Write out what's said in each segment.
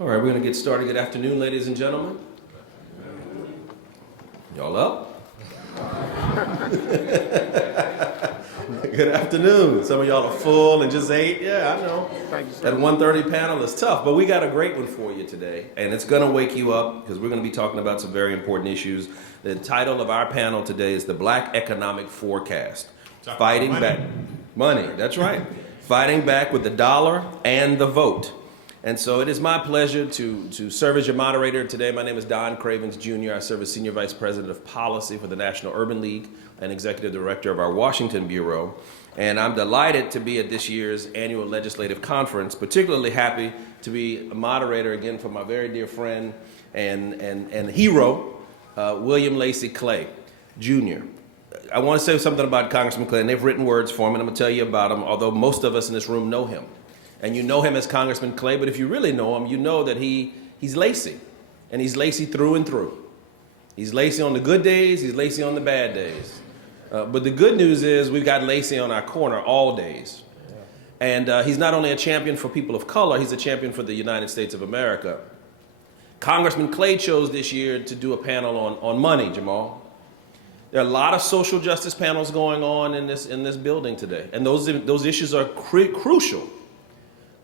All right, we're going to get started. Good afternoon, ladies and gentlemen. Y'all up? Good afternoon. Some of y'all are full and just ate. Yeah, I know. That 1:30 panel is tough, but we got a great one for you today, and it's going to wake you up because we're going to be talking about some very important issues. The title of our panel today is The Black Economic Forecast. Fighting back. Money, that's right. Fighting back with the dollar and the vote. And so it is my pleasure to serve as your moderator today. My name is Don Cravens, Jr. I serve as Senior Vice President of Policy for the National Urban League and Executive Director of our Washington Bureau. And I'm delighted to be at this year's annual legislative conference, particularly happy to be a moderator again for my very dear friend and hero, William Lacey Clay, Jr. I want to say something about Congressman Clay, and they've written words for him, and I'm going to tell you about him, although most of us in this room know him. And you know him as Congressman Clay, but if you really know him, you know that he's Lacey, and he's Lacey through and through. He's Lacey on the good days, he's Lacey on the bad days. But the good news is we've got Lacey on our corner all days. And he's not only a champion for people of color, he's a champion for the United States of America. Congressman Clay chose this year to do a panel on money, Jamal. There are a lot of social justice panels going on in this building today, and those issues are crucial.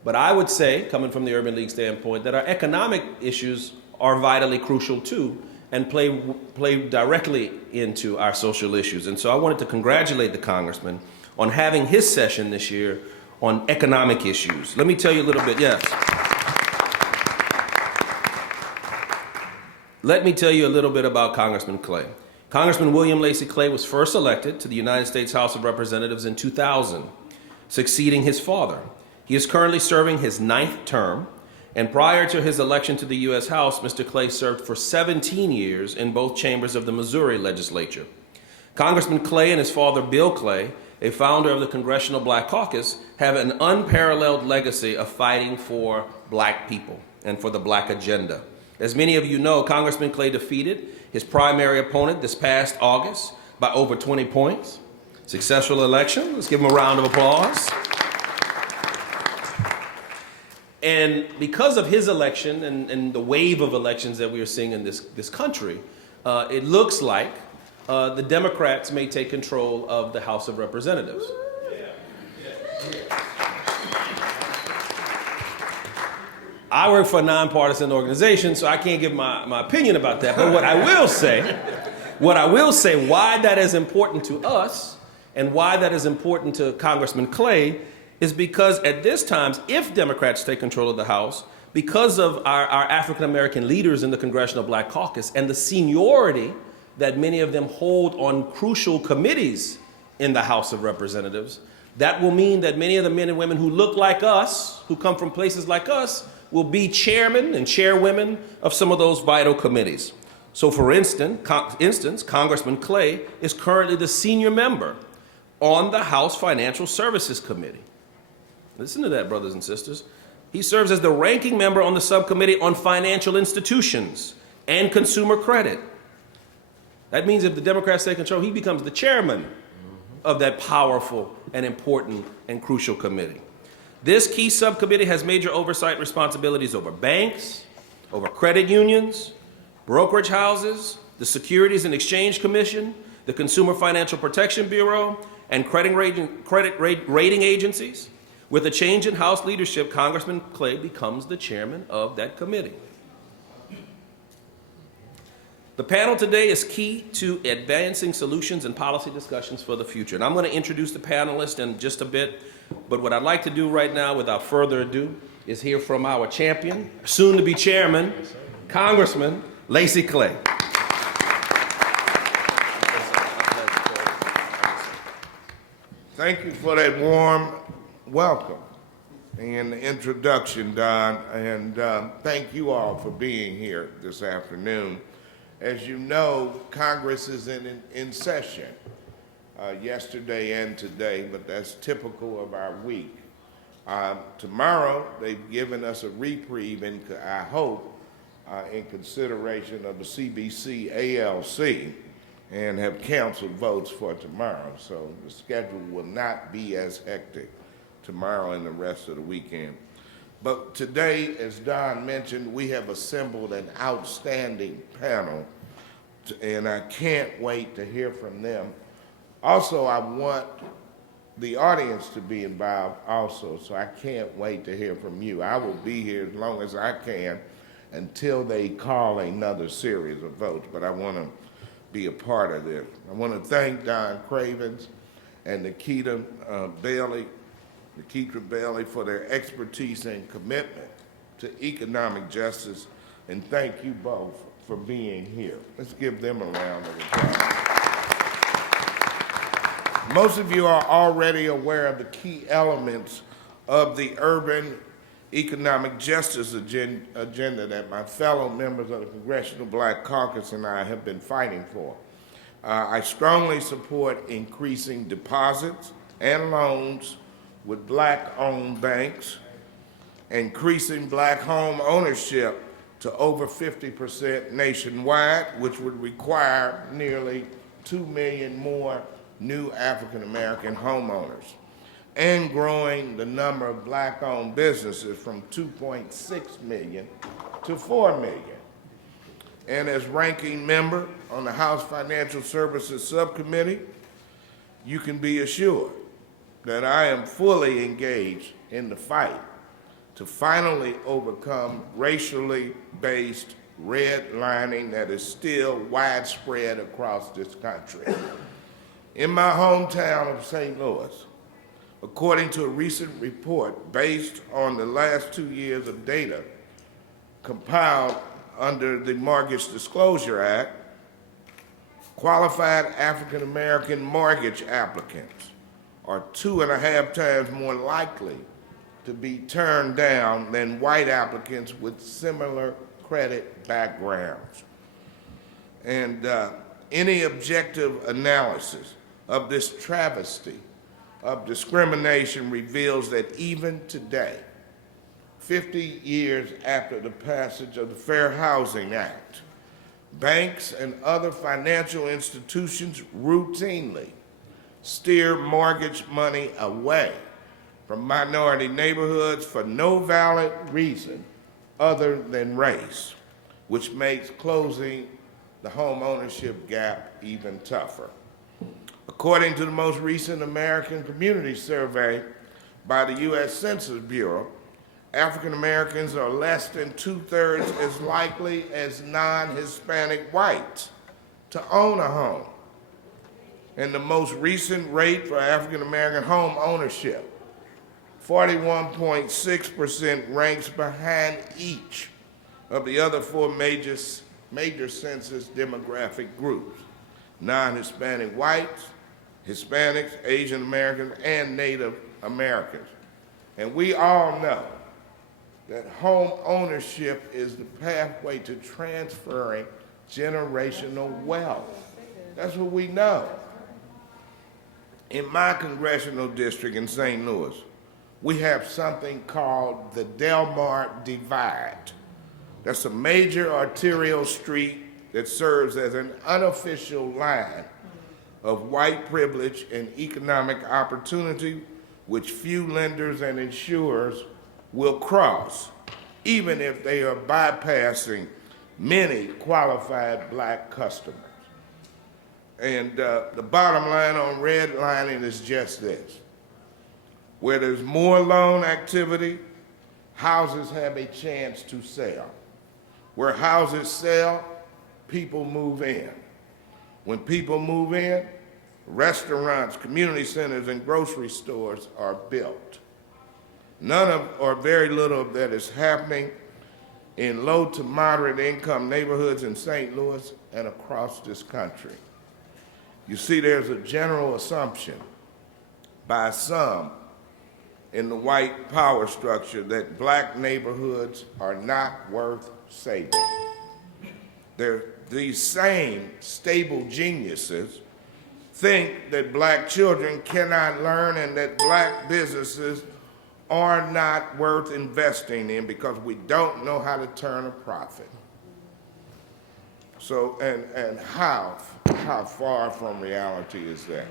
But I would say, coming from the Urban League standpoint, that our economic issues are vitally crucial too and play directly into our social issues. And so I wanted to congratulate the congressman on having his session this year on economic issues. Let me tell you a little bit, yes. Let me tell you a little bit about Congressman Clay. Congressman William Lacey Clay was first elected to the United States House of Representatives in 2000, succeeding his father. He is currently serving his 9th term, and prior to his election to the U.S. House, Mr. Clay served for 17 years in both chambers of the Missouri legislature. Congressman Clay and his father, Bill Clay, a founder of the Congressional Black Caucus, have an unparalleled legacy of fighting for black people and for the black agenda. As many of you know, Congressman Clay defeated his primary opponent this past August by over 20 points. Successful election. Let's give him a round of applause. And because of his election and the wave of elections that we are seeing in this country, it looks like the Democrats may take control of the House of Representatives. I work for a nonpartisan organization, so I can't give my opinion about that. But what I will say, why that is important to us and why that is important to Congressman Clay is because at this time, if Democrats take control of the House, because of our African-American leaders in the Congressional Black Caucus and the seniority that many of them hold on crucial committees in the House of Representatives, that will mean that many of the men and women who look like us, who come from places like us, will be chairmen and chairwomen of some of those vital committees. So for instance, Congressman Clay is currently the senior member on the House Financial Services Committee. Listen to that, brothers and sisters. He serves as the ranking member on the subcommittee on financial institutions and consumer credit. That means if the Democrats take control, he becomes the chairman of that powerful and important and crucial committee. This key subcommittee has major oversight responsibilities over banks, over credit unions, brokerage houses, the Securities and Exchange Commission, the Consumer Financial Protection Bureau, and credit rating agencies. With a change in House leadership, Congressman Clay becomes the chairman of that committee. The panel today is key to advancing solutions and policy discussions for the future. And I'm going to introduce the panelists in just a bit, but what I'd like to do right now, without further ado, is hear from our champion, soon to be chairman, Congressman Lacey Clay. Thank you for that warm welcome and the introduction, Don, and thank you all for being here this afternoon. As you know, Congress is in session yesterday and today, but that's typical of our week. Tomorrow, they've given us a reprieve, I hope, in consideration of the CBC ALC, and have canceled votes for tomorrow. So the schedule will not be as hectic tomorrow and the rest of the weekend. But today, as Don mentioned, we have assembled an outstanding panel, and I can't wait to hear from them. Also, I want the audience to be involved also, so I can't wait to hear from you. I will be here as long as I can until they call another series of votes, but I want to be a part of this. I want to thank Don Cravens and Nikita Bailey for their expertise and commitment to economic justice, and thank you both for being here. Let's give them a round of applause. Most of you are already aware of the key elements of the urban economic justice agenda that my fellow members of the Congressional Black Caucus and I have been fighting for. I strongly support increasing deposits and loans with black-owned banks, increasing black home ownership to over 50% nationwide, which would require nearly 2 million more new African-American homeowners, and growing the number of black-owned businesses from 2.6 million to 4 million. And as ranking member on the House Financial Services Subcommittee, you can be assured that I am fully engaged in the fight to finally overcome racially based redlining that is still widespread across this country. In my hometown of St. Louis, according to a recent report based on the last 2 years of data compiled under the Mortgage Disclosure Act, qualified African American mortgage applicants are 2.5 times more likely to be turned down than white applicants with similar credit backgrounds. And any objective analysis of this travesty of discrimination reveals that even today, 50 years after the passage of the Fair Housing Act, banks and other financial institutions routinely steer mortgage money away from minority neighborhoods for no valid reason other than race, which makes closing the home ownership gap even tougher. According to the most recent American Community Survey by the U.S. Census Bureau, African Americans are less than 2/3 as likely as non-Hispanic whites to own a home. And the most recent rate for African American home ownership, 41.6%, ranks behind each of the other four major census demographic groups: non-Hispanic whites, Hispanics, Asian Americans, and Native Americans. And we all know that home ownership is the pathway to transferring generational wealth. That's what we know. In my congressional district in St. Louis, we have something called the Delmar Divide. That's a major arterial street that serves as an unofficial line of white privilege and economic opportunity which few lenders and insurers will cross, even if they are bypassing many qualified black customers. And the bottom line on redlining is just this: where there's more loan activity, houses have a chance to sell. Where houses sell, people move in. When people move in, restaurants, community centers, and grocery stores are built. None of, or very little of that is happening in low to moderate income neighborhoods in St. Louis and across this country. You see, there's a general assumption by some in the white power structure that black neighborhoods are not worth saving. These same stable geniuses think that black children cannot learn and that black businesses are not worth investing in because we don't know how to turn a profit. So, and how far from reality is that?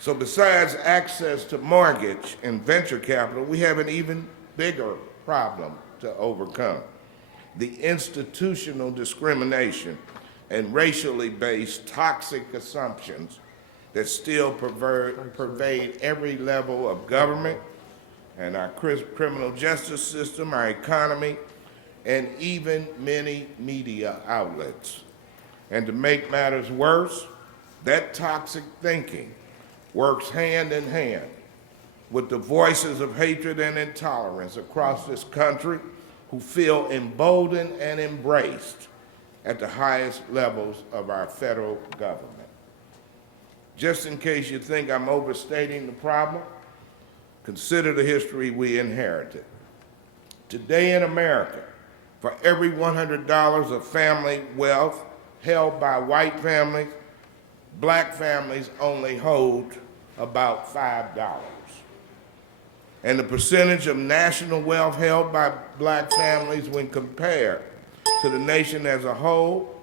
So besides access to mortgage and venture capital, we have an even bigger problem to overcome: the institutional discrimination and racially based toxic assumptions that still pervade every level of government and our criminal justice system, our economy, and even many media outlets. And to make matters worse, that toxic thinking works hand in hand with the voices of hatred and intolerance across this country who feel emboldened and embraced at the highest levels of our federal government. Just in case you think I'm overstating the problem, consider the history we inherited. Today in America, for every $100 of family wealth held by white families, black families only hold about $5. And the percentage of national wealth held by black families when compared to the nation as a whole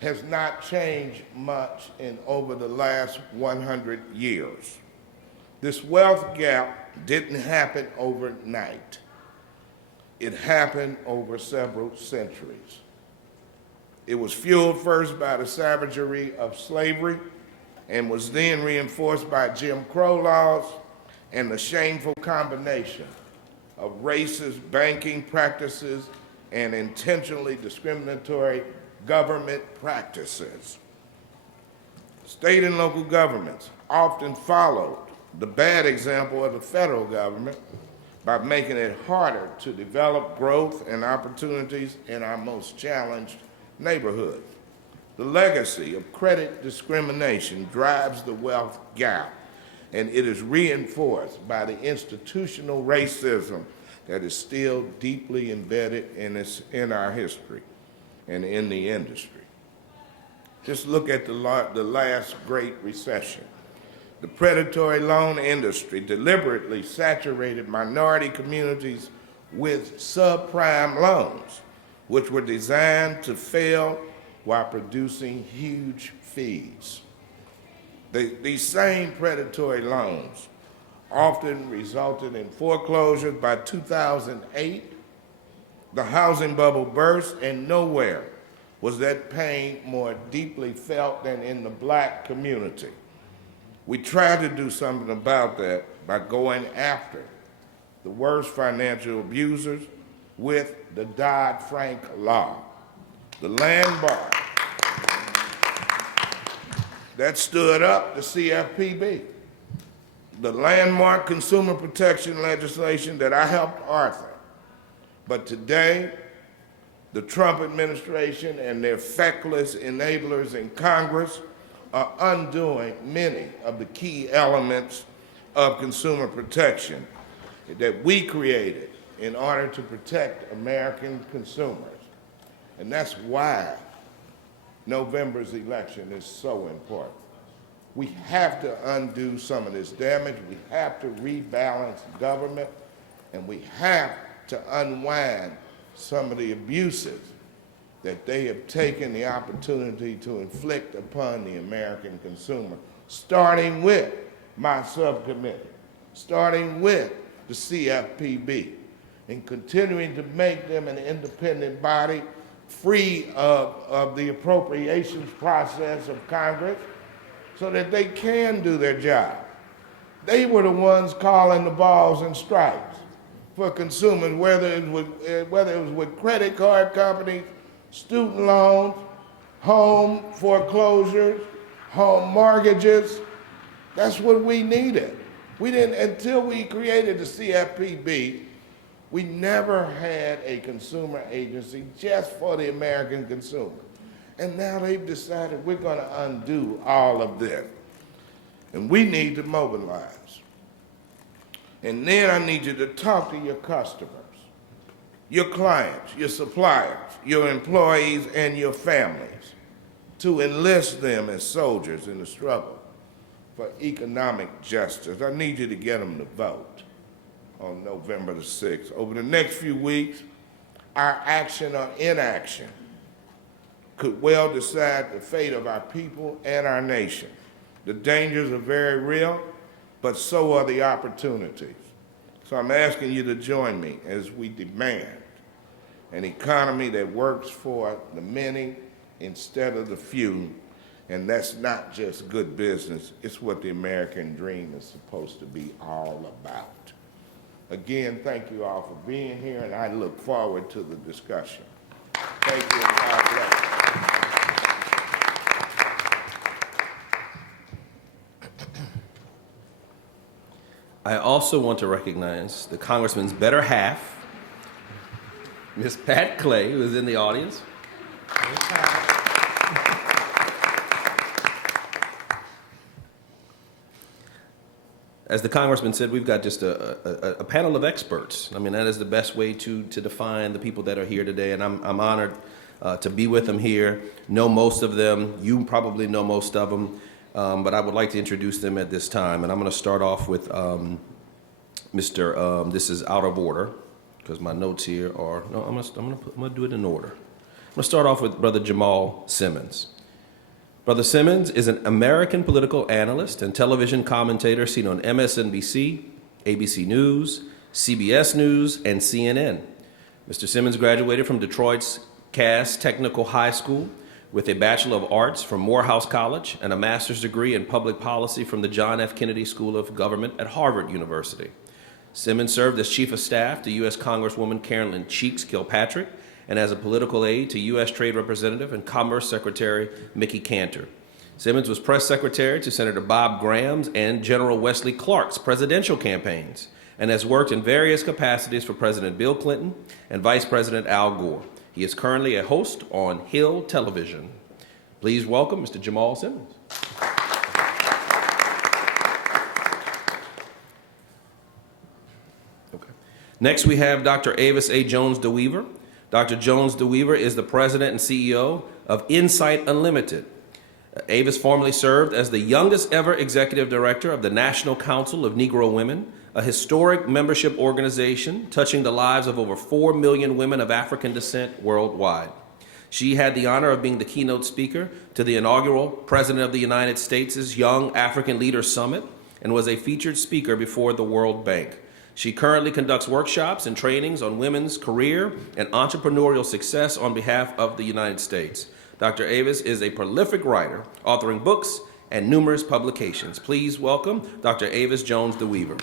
has not changed much in over the last 100 years. This wealth gap didn't happen overnight. It happened over several centuries. It was fueled first by the savagery of slavery and was then reinforced by Jim Crow laws and the shameful combination of racist banking practices and intentionally discriminatory government practices. State and local governments often followed the bad example of the federal government by making it harder to develop growth and opportunities in our most challenged neighborhoods. The legacy of credit discrimination drives the wealth gap, and it is reinforced by the institutional racism that is still deeply embedded in our history and in the industry. Just look at the last Great Recession. The predatory loan industry deliberately saturated minority communities with subprime loans, which were designed to fail while producing huge fees. These same predatory loans often resulted in foreclosures. By 2008, the housing bubble burst, and nowhere was that pain more deeply felt than in the black community. We tried to do something about that by going after the worst financial abusers with the Dodd-Frank law, the land bar that stood up the CFPB, the landmark consumer protection legislation that I helped author. But today, the Trump administration and their feckless enablers in Congress are undoing many of the key elements of consumer protection that we created in order to protect American consumers. And that's why November's election is so important. We have to undo some of this damage. We have to rebalance government, and we have to unwind some of the abuses that they have taken the opportunity to inflict upon the American consumer, starting with my subcommittee, starting with the CFPB, and continuing to make them an independent body free of the appropriations process of Congress so that they can do their job. They were the ones calling the balls and strikes for consumers, whether it was with credit card companies, student loans, home foreclosures, home mortgages. That's what we needed. We didn't, until we created the CFPB, we never had a consumer agency just for the American consumer. And now they've decided we're going to undo all of this. And we need to mobilize. And then I need you to talk to your customers, your clients, your suppliers, your employees, and your families, to enlist them as soldiers in the struggle for economic justice. I need you to get them to vote on November the 6th. Over the next few weeks, our action or inaction could well decide the fate of our people and our nation. The dangers are very real, but so are the opportunities. So I'm asking you to join me as we demand an economy that works for the many instead of the few. And that's not just good business, it's what the American dream is supposed to be all about. Again, thank you all for being here, and I look forward to the discussion. Thank you, and God bless. I also want to recognize the Congressman's better half, Miss Pat Clay, who is in the audience. As the Congressman said, we've got just a panel of experts. I mean, that is the best way to define the people that are here today, and I'm honored to be with them here, know most of them. You probably know most of them, but I would like to introduce them at this time, and I'm going to start off with this is out of order, because my notes here are, no, I'm gonna do it in order. I'm gonna start off with Brother Jamal Simmons. Brother Simmons is an American political analyst and television commentator seen on MSNBC, ABC News, CBS News, and CNN. Mr. Simmons graduated from Detroit's Cass Technical High School with a Bachelor of Arts from Morehouse College and a master's degree in public policy from the John F. Kennedy School of Government at Harvard University. Simmons served as Chief of Staff to U.S. Congresswoman Carolyn Cheeks Kilpatrick and as a political aide to U.S. Trade Representative and Commerce Secretary Mickey Cantor. Simmons was press secretary to Senator Bob Graham's and General Wesley Clark's presidential campaigns and has worked in various capacities for President Bill Clinton and Vice President Al Gore. He is currently a host on Hill Television. Please welcome Mr. Jamal Simmons. Next, we have Dr. Avis A. Jones DeWeaver. Dr. Jones DeWeaver is the president and CEO of Insight Unlimited. Avis formerly served as the youngest ever executive director of the National Council of Negro Women, a historic membership organization touching the lives of over 4 million women of African descent worldwide. She had the honor of being the keynote speaker to the inaugural President of the United States' Young African Leaders Summit and was a featured speaker before the World Bank. She currently conducts workshops and trainings on women's career and entrepreneurial success on behalf of the United States. Dr. Avis is a prolific writer, authoring books and numerous publications. Please welcome Dr. Avis Jones DeWeaver.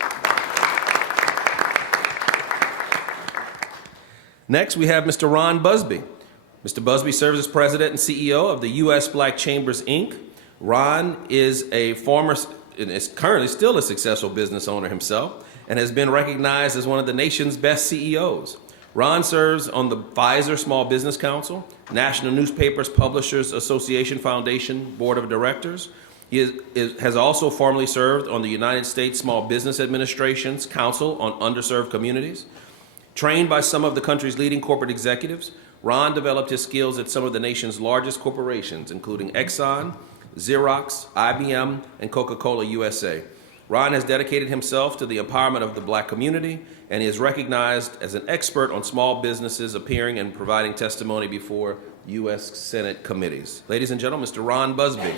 Next, we have Mr. Ron Busby. Mr. Busby serves as president and CEO of the U.S. Black Chambers, Inc. Ron is a former, and is currently still a successful business owner himself, and has been recognized as one of the nation's best CEOs. Ron serves on the Pfizer Small Business Council, National Newspapers Publishers Association Foundation Board of Directors. He has also formerly served on the United States Small Business Administration's Council on Underserved Communities. Trained by some of the country's leading corporate executives, Ron developed his skills at some of the nation's largest corporations, including Exxon, Xerox, IBM, and Coca-Cola USA. Ron has dedicated himself to the empowerment of the Black community, and he is recognized as an expert on small businesses, appearing and providing testimony before U.S. Senate committees. Ladies and gentlemen, Mr. Ron Busby.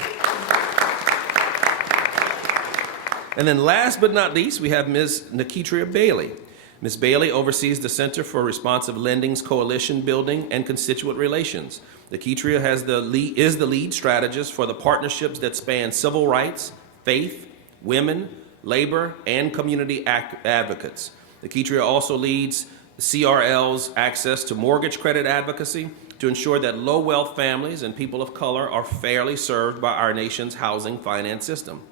And then last but not least, we have Ms. Naketria Bailey. Ms. Bailey oversees the Center for Responsive Lending's Coalition Building and Constituent Relations. Naketria is the lead strategist for the partnerships that span civil rights, faith, women, labor, and community advocates. Naketria also leads CRL's access to mortgage credit advocacy to ensure that low-wealth families and people of color are fairly served by our nation's housing finance system.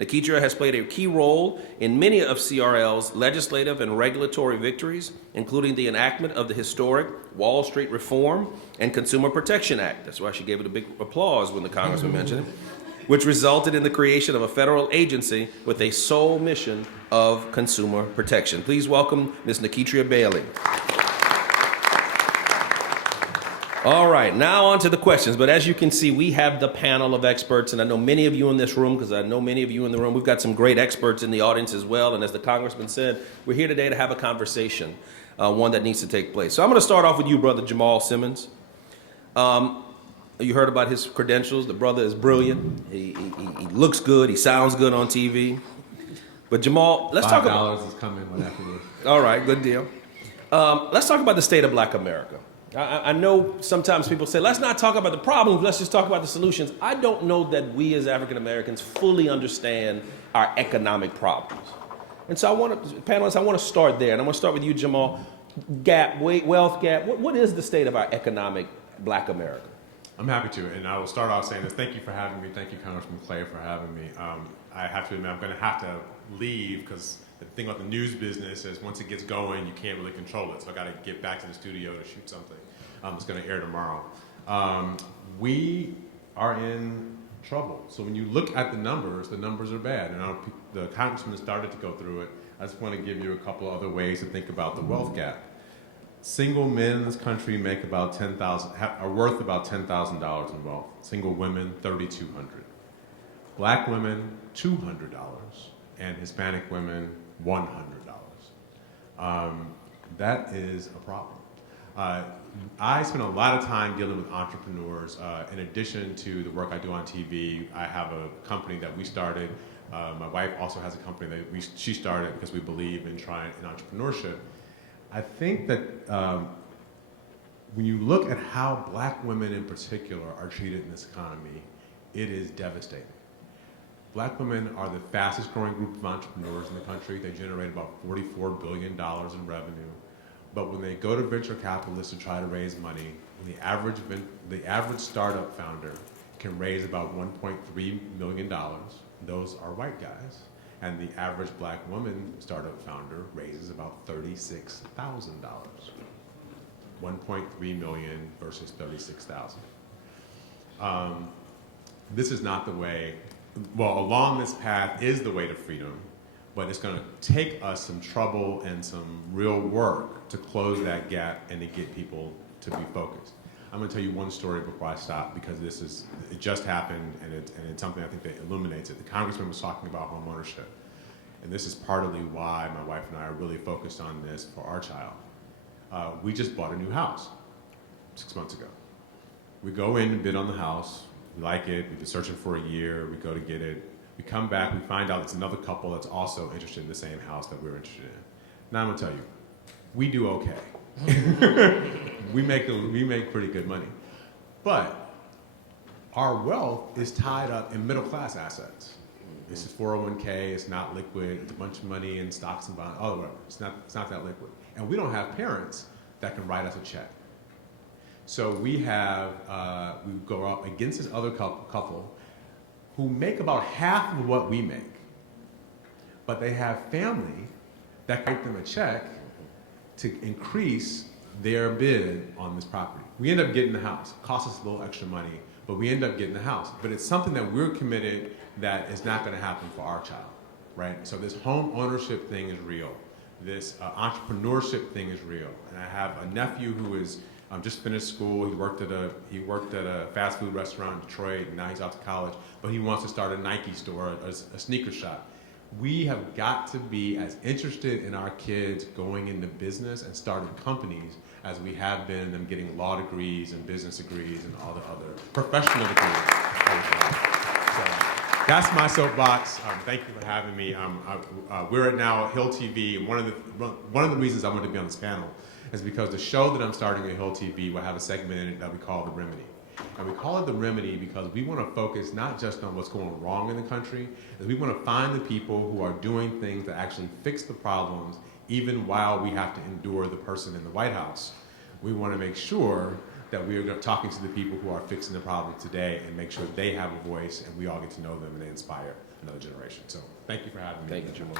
Naketria has played a key role in many of CRL's legislative and regulatory victories, including the enactment of the historic Wall Street Reform and Consumer Protection Act. That's why she gave it a big applause when the Congressman mentioned it, which resulted in the creation of a federal agency with a sole mission of consumer protection. Please welcome Ms. Naketria Bailey. All right, now on to the questions. But as you can see, we have the panel of experts, and I know many of you in this room, because I know many of you in the room, we've got some great experts in the audience as well. And as the Congressman said, we're here today to have a conversation, one that needs to take place. So I'm going to start off with you, Brother Jamal Simmons. You heard about his credentials. The brother is brilliant. He looks good. He sounds good on TV. But Jamal, let's talk about... $5 is coming when afterwards. All right, good deal. Let's talk about the state of Black America. I know sometimes people say, let's not talk about the problems, let's just talk about the solutions. I don't know that we as African Americans fully understand our economic problems. And so panelists, I want to start there. And I'm going to start with you, Jamal. Wealth gap. What is the state of our economic Black America? I'm happy to, and I will start off saying this. Thank you for having me. Thank you, Congressman Clay, for having me. I have to admit, I'm going to have to leave because the thing about the news business is once it gets going, you can't really control it. So I got to get back to the studio to shoot something that's going to air tomorrow. We are in trouble. So when you look at the numbers are bad. And the congressman started to go through it. I just want to give you a couple other ways to think about the wealth gap. Single men in this country make about are worth about $10,000 in wealth. Single women, $3,200. Black women, $200, and Hispanic women, $100. That is a problem. I spend a lot of time dealing with entrepreneurs. In addition to the work I do on TV, I have a company that we started. My wife also has a company that she started because we believe in entrepreneurship. I think that when you look at how Black women in particular are treated in this economy, it is devastating. Black women are the fastest growing group of entrepreneurs in the country. They generate about $44 billion in revenue. But when they go to venture capitalists to try to raise money, the average startup founder can raise about $1.3 million. Those are white guys. And the average Black woman startup founder raises about $36,000. 1.3 million versus 36,000. This is not the way, well, along this path is the way to freedom, but it's going to take us some trouble and some real work to close that gap and to get people to be focused. I'm going to tell you one story before I stop because it just happened and it's something I think that illuminates it. The congressman was talking about homeownership, and this is partly why my wife and I are really focused on this for our child. We just bought a new house 6 months ago. We go in and bid on the house. We like it. We've been searching for a year. We go to get it. We come back. We find out it's another couple that's also interested in the same house that we're interested in. Now I'm going to tell you, we do okay. we make pretty good money. But our wealth is tied up in middle class assets. This is 401k, it's not liquid, it's a bunch of money in stocks and bonds, whatever. It's not that liquid. And we don't have parents that can write us a check. So we go up against this other couple who make about half of what we make. But they have family that write them a check to increase their bid on this property. We end up getting the house. It costs us a little extra money, but we end up getting the house. But it's something that we're committed that is not going to happen for our child, right? So this home ownership thing is real. This entrepreneurship thing is real. And I have a nephew who is just finished school. He worked at a fast food restaurant in Detroit, and now he's off to college. But he wants to start a Nike store, a sneaker shop. We have got to be as interested in our kids going into business and starting companies as we have been in them getting law degrees and business degrees and all the other professional degrees. So that's my soapbox. Thank you for having me. We're at now Hill TV, and one of the reasons I wanted to be on this panel is because the show that I'm starting at Hill TV will have a segment in it that we call The Remedy. And we call it The Remedy because we want to focus not just on what's going wrong in the country, but we want to find the people who are doing things that actually fix the problems, even while we have to endure the person in the White House. We want to make sure that we are talking to the people who are fixing the problem today and make sure they have a voice and we all get to know them and they inspire another generation. So thank you for having me. Thank you, Jamal.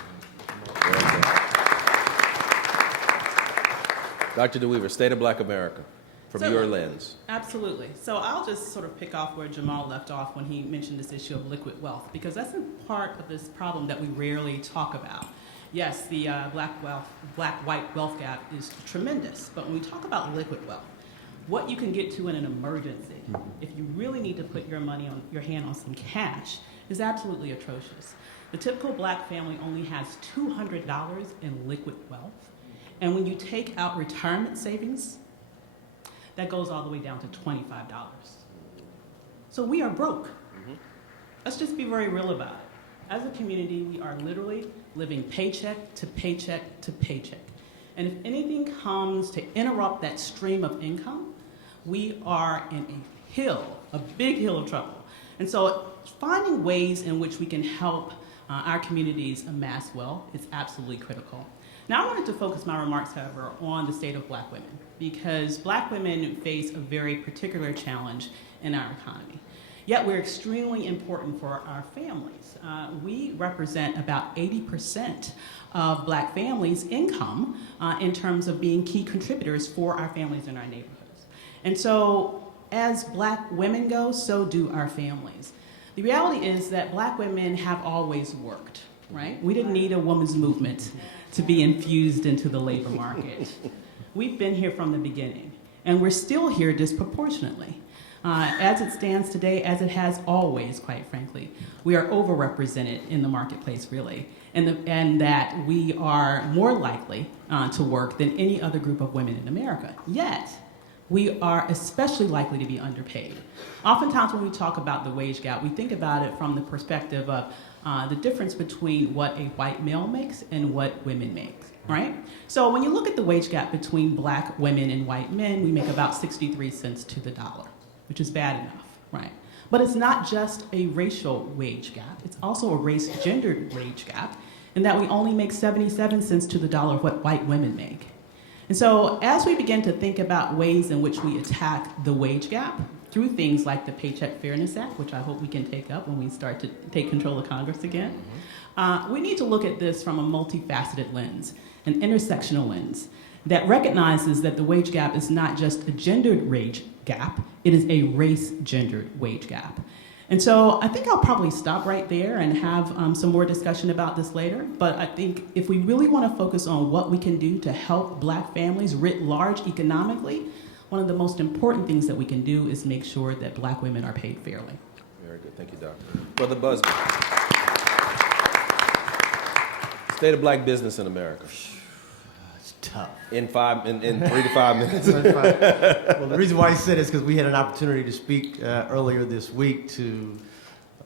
Dr. DeWeaver, State of Black America, from your lens. Absolutely. So I'll just sort of pick off where Jamal left off when he mentioned this issue of liquid wealth, because that's in part of this problem that we rarely talk about. Yes, the black-white wealth gap is tremendous, but when we talk about liquid wealth, what you can get to in an emergency, if you really need to put your hand on some cash, is absolutely atrocious. The typical Black family only has $200 in liquid wealth, and when you take out retirement savings, that goes all the way down to $25. So we are broke. Let's just be very real about it. As a community, we are literally living paycheck to paycheck to paycheck. And if anything comes to interrupt that stream of income, we are in a big hill of trouble. And so finding ways in which we can help our communities amass wealth is absolutely critical. Now, I wanted to focus my remarks, however, on the state of Black women, because Black women face a very particular challenge in our economy. Yet we're extremely important for our families. We represent about 80% of Black families' income in terms of being key contributors for our families in our neighborhoods. And so as Black women go, so do our families. The reality is that Black women have always worked, right? We didn't need a women's movement to be infused into the labor market. We've been here from the beginning, and we're still here disproportionately. As it stands today, as it has always, quite frankly, we are overrepresented in the marketplace, really, and that we are more likely to work than any other group of women in America. Yet, we are especially likely to be underpaid. Oftentimes when we talk about the wage gap, we think about it from the perspective of the difference between what a white male makes and what women make, right? So when you look at the wage gap between Black women and white men, we make about 63 cents to the dollar, which is bad enough, right? But it's not just a racial wage gap, it's also a race-gendered wage gap, in that we only make 77 cents to the dollar of what white women make. And so as we begin to think about ways in which we attack the wage gap through things like the Paycheck Fairness Act, which I hope we can take up when we start to take control of Congress again, we need to look at this from a multifaceted lens, an intersectional lens, that recognizes that the wage gap is not just a gendered wage gap, it is a race-gendered wage gap. And so I think I'll probably stop right there and have some more discussion about this later. But I think if we really want to focus on what we can do to help Black families writ large economically, one of the most important things that we can do is make sure that Black women are paid fairly. Very good. Thank you, Doctor. Brother Busby. State of Black business in America. It's tough. In 3 to 5 minutes. Well, the reason why I said it is because we had an opportunity to speak earlier this week to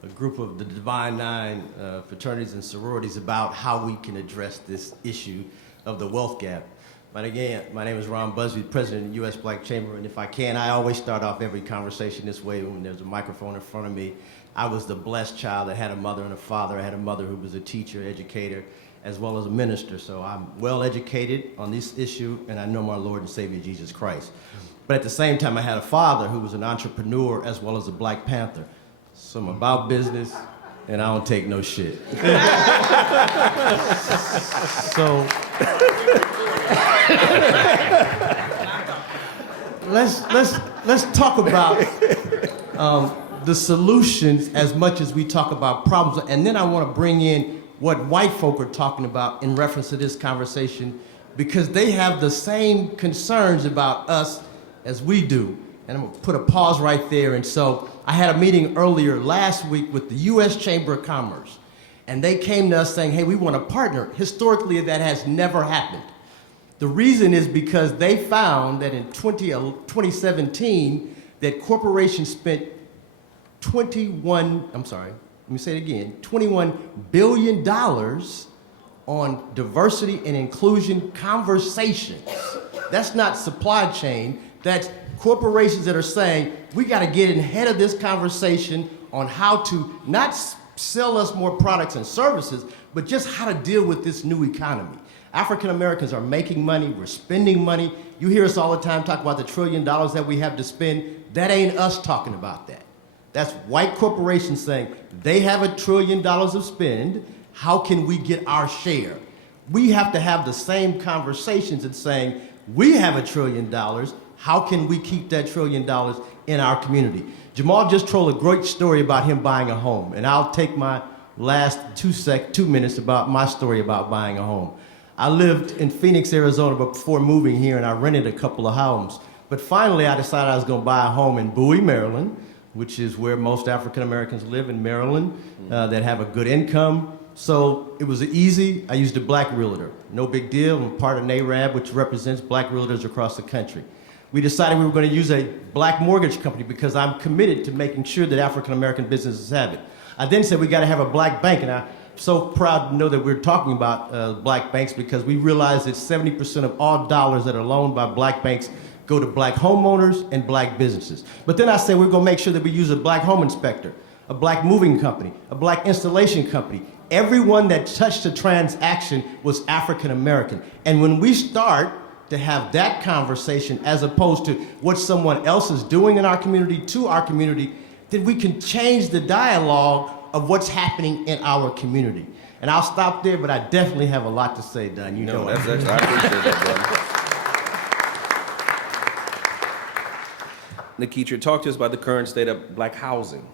a group of the Divine Nine fraternities and sororities about how we can address this issue of the wealth gap. But again, my name is Ron Busby, president of the U.S. Black Chamber, and if I can, I always start off every conversation this way when there's a microphone in front of me. I was the blessed child that had a mother and a father. I had a mother who was a teacher, educator, as well as a minister. So I'm well educated on this issue, and I know my Lord and Savior, Jesus Christ. But at the same time, I had a father who was an entrepreneur as well as a Black Panther. So I'm about business, and I don't take no shit. So let's talk about the solutions as much as we talk about problems. And then I want to bring in what white folk are talking about in reference to this conversation, because they have the same concerns about us as we do. And I'm going to put a pause right there. And so I had a meeting earlier last week with the U.S. Chamber of Commerce, and they came to us saying, hey, we want to partner. Historically, that has never happened. The reason is because they found that in 2017, that corporations spent $21 billion on diversity and inclusion conversations. That's not supply chain, that's corporations that are saying, we gotta get ahead of this conversation on how to not sell us more products and services, but just how to deal with this new economy. African Americans are making money, we're spending money. You hear us all the time talk about the $1 trillion that we have to spend. That ain't us talking about that. That's white corporations saying they have $1 trillion of spend, how can we get our share? We have to have the same conversations and saying, we have $1 trillion, how can we keep that $1 trillion in our community? Jamal just told a great story about him buying a home, and I'll take my last 2 minutes about my story about buying a home. I lived in Phoenix, Arizona before moving here, and I rented a couple of homes. But finally, I decided I was going to buy a home in Bowie, Maryland, which is where most African Americans live in Maryland, that have a good income. So it was easy. I used a Black realtor. No big deal. I'm part of NARAB, which represents Black realtors across the country. We decided we were going to use a Black mortgage company because I'm committed to making sure that African American businesses have it. I then said we got to have a black bank, and I'm so proud to know that we're talking about black banks because we realize that 70% of all dollars that are loaned by black banks go to black homeowners and black businesses. But then I said we're going to make sure that we use a black home inspector, a black moving company, a black installation company. Everyone that touched the transaction was African American. And when we start to have that conversation as opposed to what someone else is doing in our community to our community, then we can change the dialogue of what's happening in our community. And I'll stop there, but I definitely have a lot to say, Don. You know that's it. excellent. I appreciate that, brother. Nikitra, talk to us about the current state of black housing.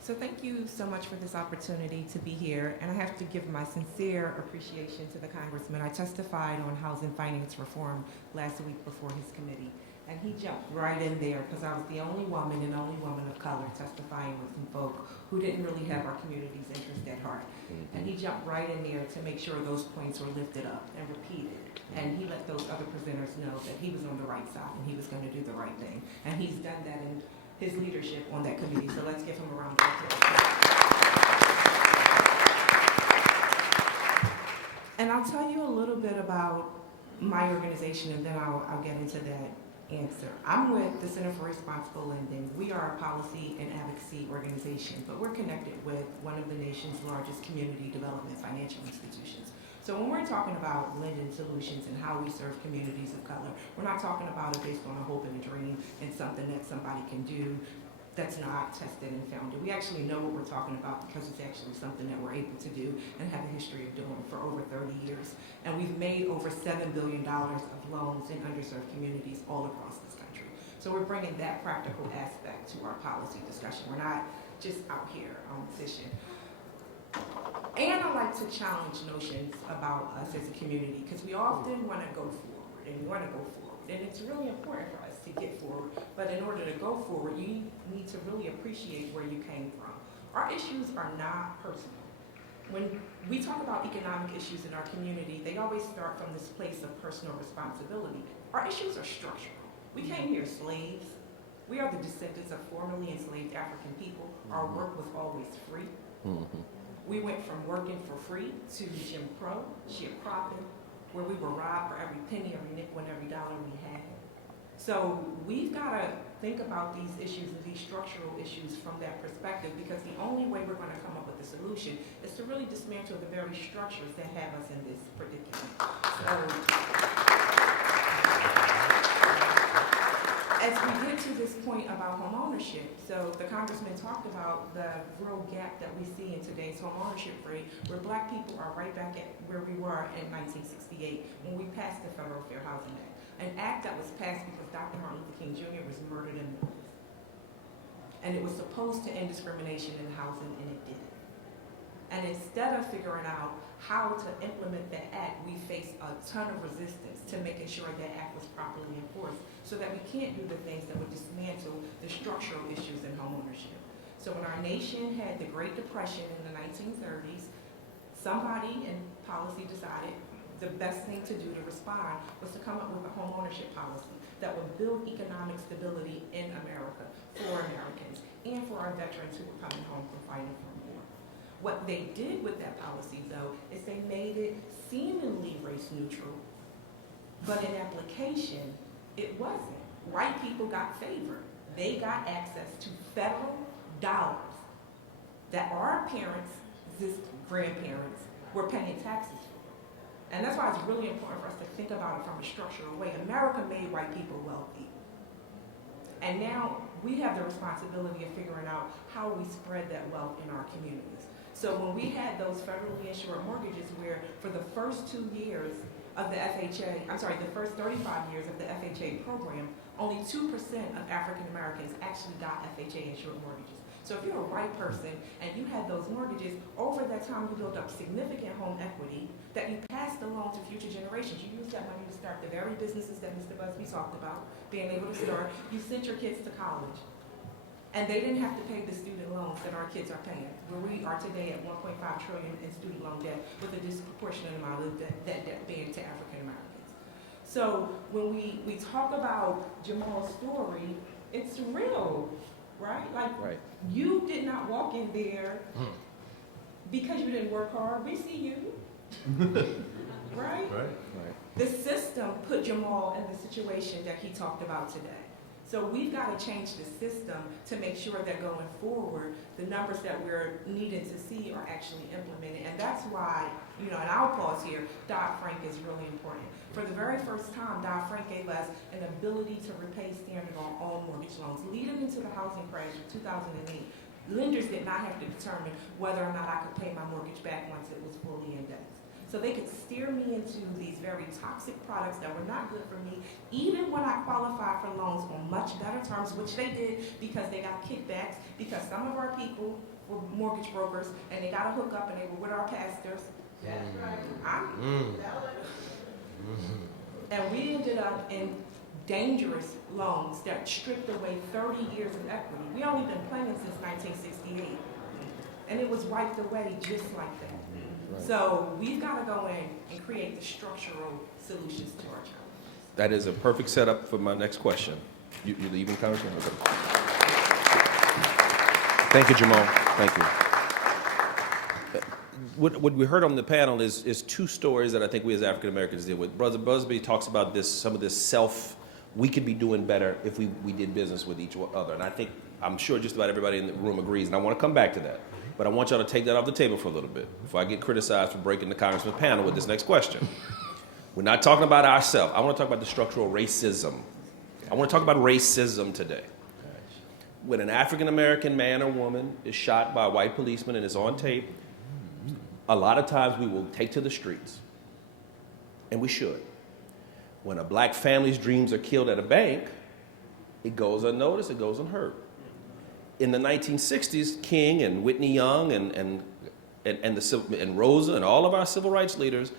So thank you so much for this opportunity to be here, and I have to give my sincere appreciation to the Congressman. I testified on housing finance reform last week before his committee, and he jumped right in there because I was the only woman and only woman of color testifying with some folk who didn't really have our community's interest at heart. And he jumped right in there to make sure those points were lifted up and repeated. And he let those other presenters know that he was on the right side and he was going to do the right thing. And he's done that in his leadership on that committee, so let's give him a round of applause. And I'll tell you a little bit about my organization, and then I'll get into that answer. I'm with the Center for Responsible Lending. We are a policy and advocacy organization, but we're connected with one of the nation's largest community development financial institutions. So when we're talking about lending solutions and how we serve communities of color, we're not talking about it based on a hope and a dream and something that somebody can do that's not tested and founded. We actually know what we're talking about because it's actually something that we're able to do and have a history of doing for over 30 years. And we've made over $7 billion of loans in underserved communities all across this country. So we're bringing that practical aspect to our policy discussion. We're not just out here on position. And I like to challenge notions about us as a community because we often want to go forward and we want to go forward. And it's really important for us to get forward. But in order to go forward, you need to really appreciate where you came from. Our issues are not personal. When we talk about economic issues in our community, they always start from this place of personal responsibility. Our issues are structural. We came here slaves. We are the descendants of formerly enslaved African people. Our work was always free. We went from working for free to Jim Crow, sharecropping, where we were robbed for every penny, every nickel, and every dollar we had. So we've got to think about these issues and these structural issues from that perspective because the only way we're going to come up with a solution is to really dismantle the very structures that have us in this predicament. So, as we get to this point about homeownership, so the Congressman talked about the real gap that we see in today's homeownership rate, where black people are right back at where we were in 1968 when we passed the Federal Fair Housing Act, an act that was passed because Dr. Martin Luther King Jr. was murdered in Memphis. And it was supposed to end discrimination in housing, and it didn't. And instead of figuring out how to implement that act, we faced a ton of resistance to making sure that act was properly enforced so that we can't do the things that would dismantle the structural issues in homeownership. So when our nation had the Great Depression in the 1930s, somebody in policy decided the best thing to do to respond was to come up with a homeownership policy that would build economic stability in America for Americans and for our veterans who were coming home from fighting for war. What they did with that policy, though, is they made it seemingly race neutral, but in application, it wasn't. White people got favored. They got access to federal dollars that our parents, this grandparents, were paying taxes for. And that's why it's really important for us to think about it from a structural way. America made white people wealthy. And now we have the responsibility of figuring out how we spread that wealth in our communities. So when we had those federally insured mortgages where for the first 2 years of the the first 35 years of the FHA program, only 2% of African Americans actually got FHA insured mortgages. So if you're a white person and you had those mortgages, over that time you built up significant home equity that you passed along to future generations. You used that money to start the very businesses that Mr. Busby talked about, being able to start. You sent your kids to college. And they didn't have to pay the student loans that our kids are paying, where we are today at $1.5 trillion in student loan debt with a disproportionate amount of that debt being to African Americans. So when we talk about Jamal's story, it's real. right? Like, Right. you did not walk in there because you didn't work hard. We see you, right? Right. The system put Jamal in the situation that he talked about today. So we've got to change the system to make sure that going forward, the numbers that we're needing to see are actually implemented. And that's why, and I'll pause here, Dodd-Frank is really important. For the very first time, Dodd-Frank gave us an ability to repay standard on all mortgage loans. Leading into the housing crash of 2008, lenders did not have to determine whether or not I could pay my mortgage back once it was fully indexed. So they could steer me into these very toxic products that were not good for me, even when I qualified for loans on much better terms, which they did because they got kickbacks, because some of our people were mortgage brokers and they got a hookup and they were with our pastors. That's right. And we ended up in dangerous loans that stripped away 30 years of equity. We only been playing since 1968. And it was wiped away just like that. Right. So we've got to go in and create the structural solutions to our challenges. That is a perfect setup for my next question. You leaving, Congressman? Okay. Thank you, Jamal. Thank you. What we heard on the panel is two stories that I think we as African Americans deal with. Brother Busby talks about some of this we could be doing better if we did business with each other. And I'm sure just about everybody in the room agrees, and I want to come back to that. But I want y'all to take that off the table for a little bit before I get criticized for breaking the Congressman's panel with this next question. We're not talking about ourselves. I want to talk about the structural racism. I want to talk about racism today. When an African-American man or woman is shot by a white policeman and is on tape, a lot of times we will take to the streets, and we should. When a black family's dreams are killed at a bank, it goes unnoticed, it goes unheard. In the 1960s, King and Whitney Young and Rosa and all of our civil rights leaders,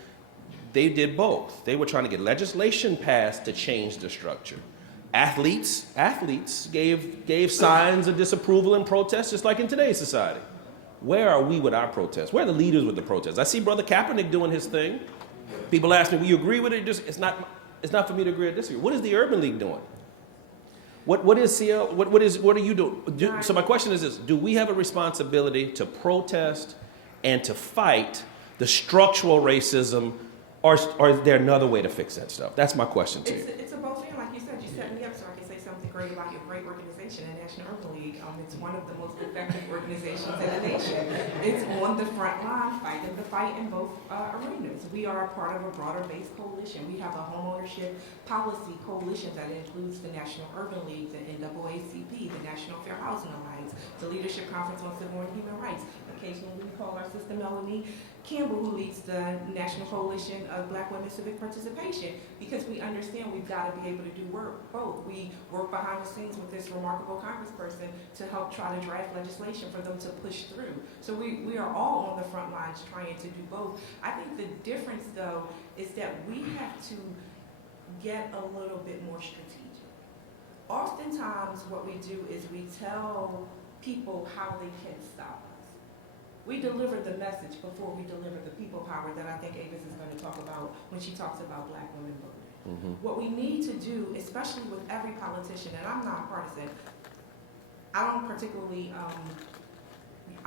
they did both. They were trying to get legislation passed to change the structure. Athletes gave signs of disapproval and protest, just like in today's society. Where are we with our protests? Where are the leaders with the protests? I see Brother Kaepernick doing his thing. People ask me, will you agree with it? It's not for me to agree or disagree. What is the Urban League doing? What is CL? What are you doing? So my question is this: do we have a responsibility to protest and to fight the structural racism, or is there another way to fix that stuff? That's my question to you. It's a both and, like you said. You set me up so I can say something great about your great organization, the National Urban League. It's one of the most effective organizations in the nation. It's on the front line, fighting the fight in both arenas. We are a part of a broader-based coalition. We have a homeownership policy coalition that includes the National Urban League, the NAACP, the National Fair Housing Alliance, the Leadership Conference on Civil and Human Rights. Occasionally we call our sister Melanie Campbell, who leads the National Coalition of Black Women Civic Participation, because we understand we've got to be able to do both. We work behind the scenes with this remarkable congressperson to help try to draft legislation for them to push through. So we are all on the front lines trying to do both. I think the difference, though, is that we have to get a little bit more strategic. Oftentimes what we do is we tell people how they can stop us. We deliver the message before we deliver the people power that I think Avis is going to talk about when she talks about black women voting. Mm-hmm. What we need to do, especially with every politician, and I'm not partisan, I'm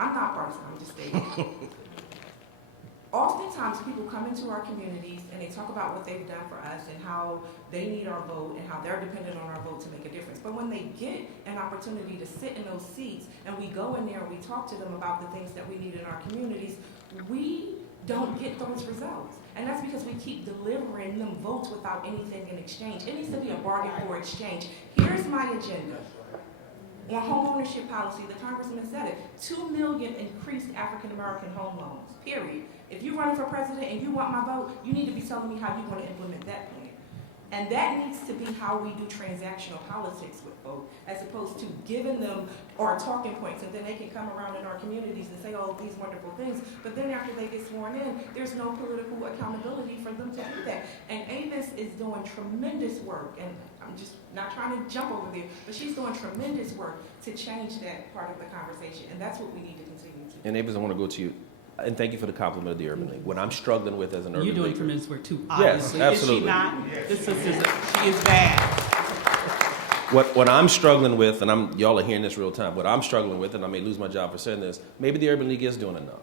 not partisan, I'm just stating. Oftentimes people come into our communities and they talk about what they've done for us and how they need our vote and how they're dependent on our vote to make a difference. But when they get an opportunity to sit in those seats and we go in there and we talk to them about the things that we need in our communities, we don't get those results. And that's because we keep delivering them votes without anything in exchange. It needs to be a bargain for exchange. Here's my agenda. On homeownership policy, the congressman said it, 2 million increased African-American home loans, period. If you're running for president and you want my vote, you need to be telling me how you want to implement that plan. And that needs to be how we do transactional politics with folks, as opposed to giving them our talking points, and then they can come around in our communities and say all these wonderful things. But then after they get sworn in, there's no political accountability for them to do that. And Avis is doing tremendous work, and I'm just not trying to jump over there, but she's doing tremendous work to change that part of the conversation, and that's what we need to continue to do. And Avis, I want to go to you. And thank you for the compliment of the Urban League. What I'm struggling with as an urban You're doing leader, tremendous work too, yes, obviously. absolutely. Is she not? This sister, she is bad. What I'm struggling with, and y'all are hearing this real time, what I'm struggling with, and I may lose my job for saying this, maybe the Urban League is doing enough.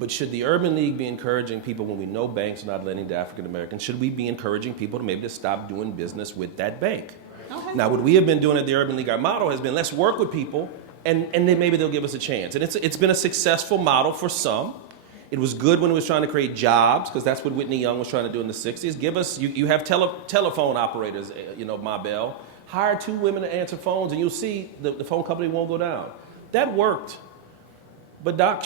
But should the Urban League be encouraging people when we know banks are not lending to African Americans, should we be encouraging people to maybe to stop doing business with that bank? Okay. Now, what we have been doing at the Urban League, our motto has been, let's work with people, and then maybe they'll give us a chance. And it's been a successful model for some. It was good when it was trying to create jobs, because that's what Whitney Young was trying to do in the 60s. Give us, you have telephone operators, Ma Bell. Hire 2 women to answer phones, and you'll see the phone company won't go down. That worked. But Doc,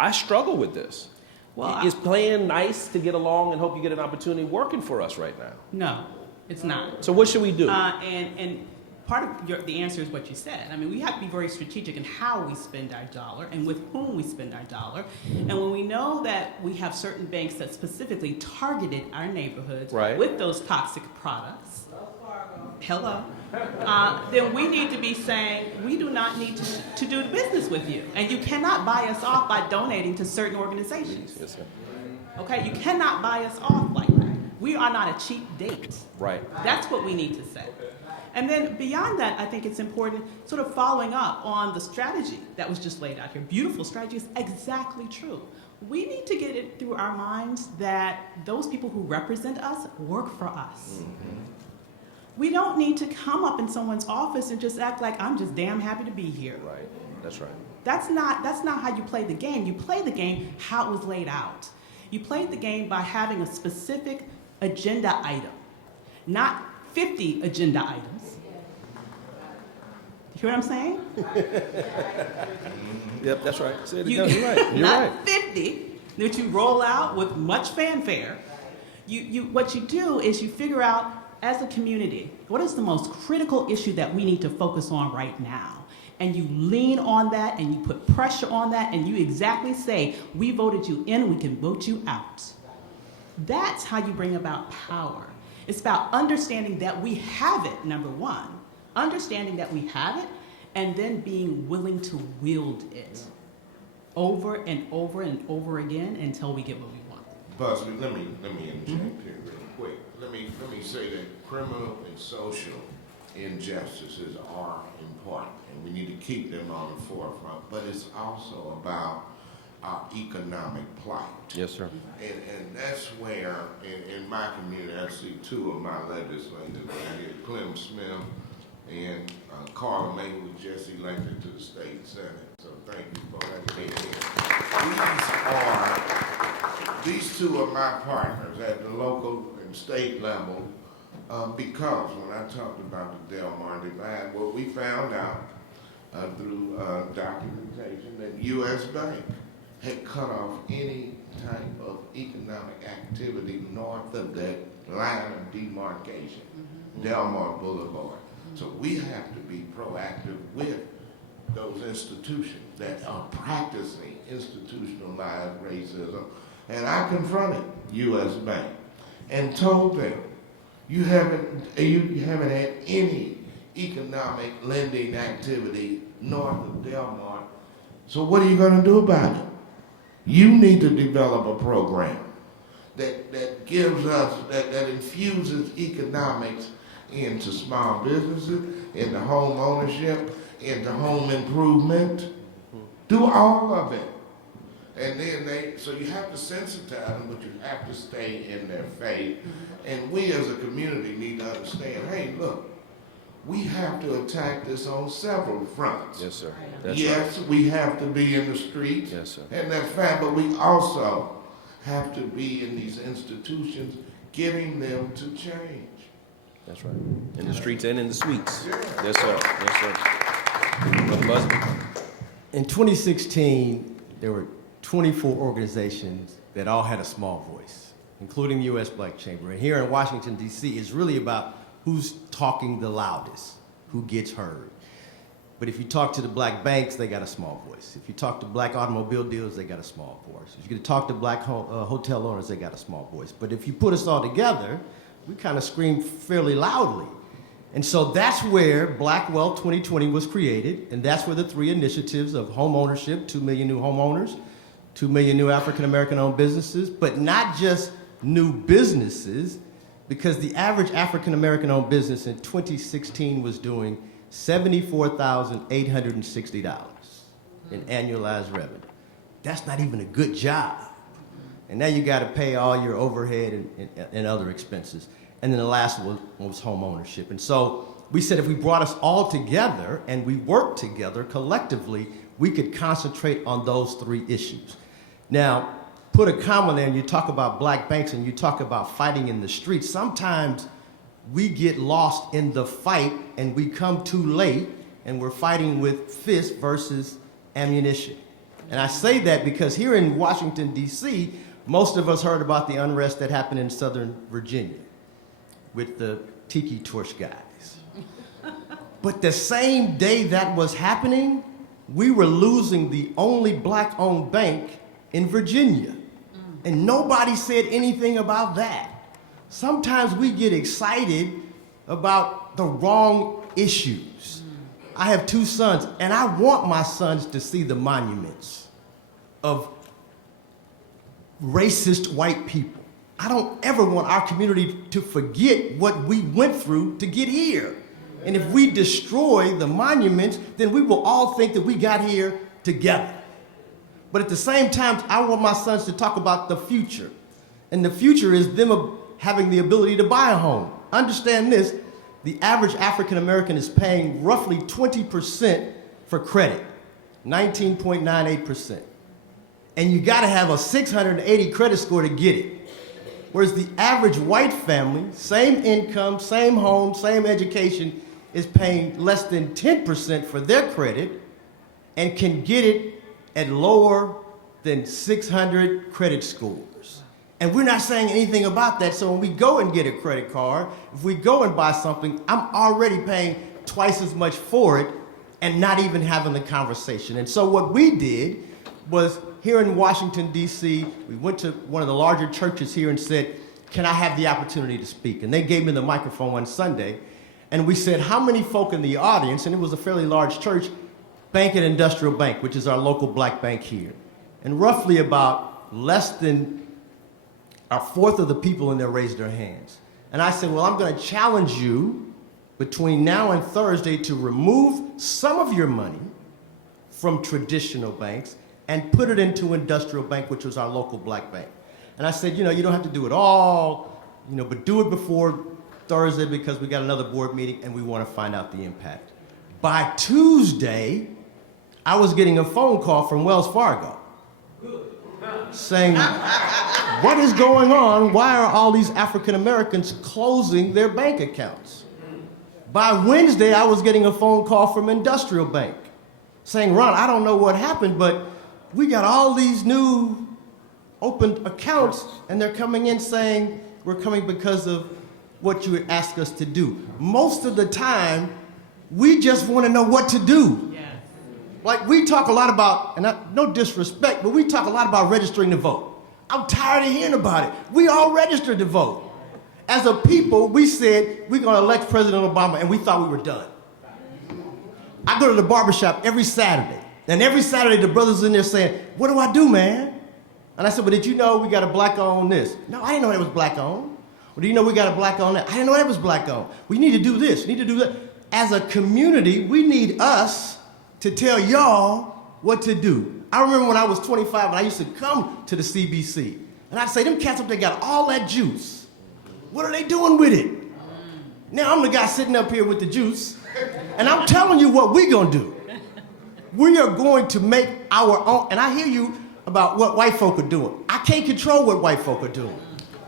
I struggle with this. Well, Is playing nice to get along and hope you get an opportunity working for us right now? No, it's not. So what should we do? And part of the answer is what you said. I mean, we have to be very strategic in how we spend our dollar and with whom we spend our dollar. And when we know that we have certain banks that specifically targeted our neighborhoods Right. with those toxic products, then we need to be saying, we do not need to do business with you. And you cannot buy us off by donating to certain organizations. Yes, sir. Okay, you cannot buy us off like that. We are not a cheap date. Right. That's what we need to say. And then beyond that, I think it's important sort of following up on the strategy that was just laid out here. Beautiful strategy is exactly true. We need to get it through our minds that those people who represent us work for us. Mm-hmm. We don't need to come up in someone's office and just act like I'm just damn happy to be here. Right. That's right. That's not how you play the game. You play the game how it was laid out. You played the game by having a specific agenda item, not 50 agenda items. You hear what I'm saying? Yep, that's right. Say it You- again. You're right. You're not right. 50 that you roll out with much fanfare. What you do is you figure out, as a community, what is the most critical issue that we need to focus on right now? And you lean on that and you put pressure on that and you exactly say, we voted you in, we can vote you out. That's how you bring about power. It's about understanding that we have it, number one. Understanding that we have it and then being willing to wield it over and over and over again until we get what we want. Busby, let me interject here real quick. Let me say that criminal and social injustices are important, and we need to keep them on the forefront. But it's also about our economic plight. Yes, sir. And that's where, in my community, I see 2 of my legislators right here, Clem Smith and Carl May, who was just elected to the state senate. So thank you for that being here. These 2 are my partners at the local and state level, because when I talked about the Del Mar divide, what we found out through documentation that U.S. Bank had cut off any type of economic activity north of that line of demarcation, Del Mar Boulevard. So we have to be proactive with those institutions that are practicing institutionalized racism. And I confronted U.S. Bank and told them, you haven't had any economic lending activity north of Del Mar. So what are you going to do about it? You need to develop a program that gives us, that infuses economics into small businesses, into home ownership, into home improvement. Do all of it. And then so you have to sensitize them, but you have to stay in their faith. And we as a community need to understand, hey, look, we have to attack this on several fronts. Yes, sir. That's Yes, right. we have to be in the streets. Yes, sir. And that's fine, but we also have to be in these institutions, getting them to change. That's right. In the streets and in the suites. Yeah. Yes, sir. Yes, sir. Brother Busby. In 2016, there were 24 organizations that all had a small voice, including the U.S. Black Chamber. And here in Washington, D.C., it's really about who's talking the loudest, who gets heard. But if you talk to the black banks, they got a small voice. If you talk to black automobile dealers, they got a small voice. If you talk to black hotel owners, they got a small voice. But if you put us all together, we kind of scream fairly loudly. And so that's where Black Wealth 2020 was created, and that's where the 3 initiatives of home ownership, 2 million new homeowners, 2 million new African-American owned businesses, but not just new businesses, because the average African-American-owned business in 2016 was doing $74,860 in annualized revenue. That's not even a good job. And now you got to pay all your overhead and other expenses. And then the last one was home ownership. And so we said if we brought us all together and we worked together collectively, we could concentrate on those three issues. Now, put a comma there and you talk about black banks and you talk about fighting in the streets. Sometimes we get lost in the fight and we come too late and we're fighting with fists versus ammunition. And I say that because here in Washington, D.C., most of us heard about the unrest that happened in Southern Virginia with the tiki torch guys. But the same day that was happening, we were losing the only black-owned bank in Virginia. And nobody said anything about that. Sometimes we get excited about the wrong issues. I have two sons, and I want my sons to see the monuments of racist white people. I don't ever want our community to forget what we went through to get here. And if we destroy the monuments, then we will all think that we got here together. But at the same time, I want my sons to talk about the future. And the future is them having the ability to buy a home. Understand this, the average African American is paying roughly 20% for credit, 19.98%. And you gotta have a 680 credit score to get it. Whereas the average white family, same income, same home, same education, is paying less than 10% for their credit and can get it at lower than 600 credit scores. And we're not saying anything about that, so when we go and get a credit card, if we go and buy something, I'm already paying twice as much for it and not even having the conversation. And so what we did was here in Washington, D.C., we went to one of the larger churches here and said, can I have the opportunity to speak? And they gave me the microphone one Sunday, and we said, how many folk in the audience, and it was a fairly large church, bank at Industrial Bank, which is our local black bank here. And roughly about less than a fourth of the people in there raised their hands. And I said, well, I'm gonna challenge you between now and Thursday to remove some of your money from traditional banks and put it into Industrial Bank, which was our local black bank. And I said, you know, you don't have to do it all, you know, but do it before Thursday because we got another board meeting and we want to find out the impact. By Tuesday, I was getting a phone call from Wells Fargo saying, what is going on? Why are all these African Americans closing their bank accounts? By Wednesday, I was getting a phone call from Industrial Bank saying, Ron, I don't know what happened, but we got all these new opened accounts and they're coming in saying, we're coming because of what you asked us to do. Most of the time, we just want to know what to do. Yes. Like we talk a lot about, and no disrespect, but we talk a lot about registering to vote. I'm tired of hearing about it. We all registered to vote. As a people, we said we're going to elect President Obama, and we thought we were done. I go to the barbershop every Saturday, and every Saturday the brothers in there saying, what do I do, man? And I said, well, did you know we got a black-owned this? No, I didn't know that was black-owned. Well, do you know we got a black-owned that? I didn't know that was black-owned. We need to do this, we need to do that. As a community, we need us to tell y'all what to do. I remember when I was 25 and I used to come to the CBC, and I'd say, them cats up there got all that juice. What are they doing with it? Now I'm the guy sitting up here with the juice, and I'm telling you what we're gonna do. We are going to make our own, and I hear you about what white folk are doing. I can't control what white folk are doing,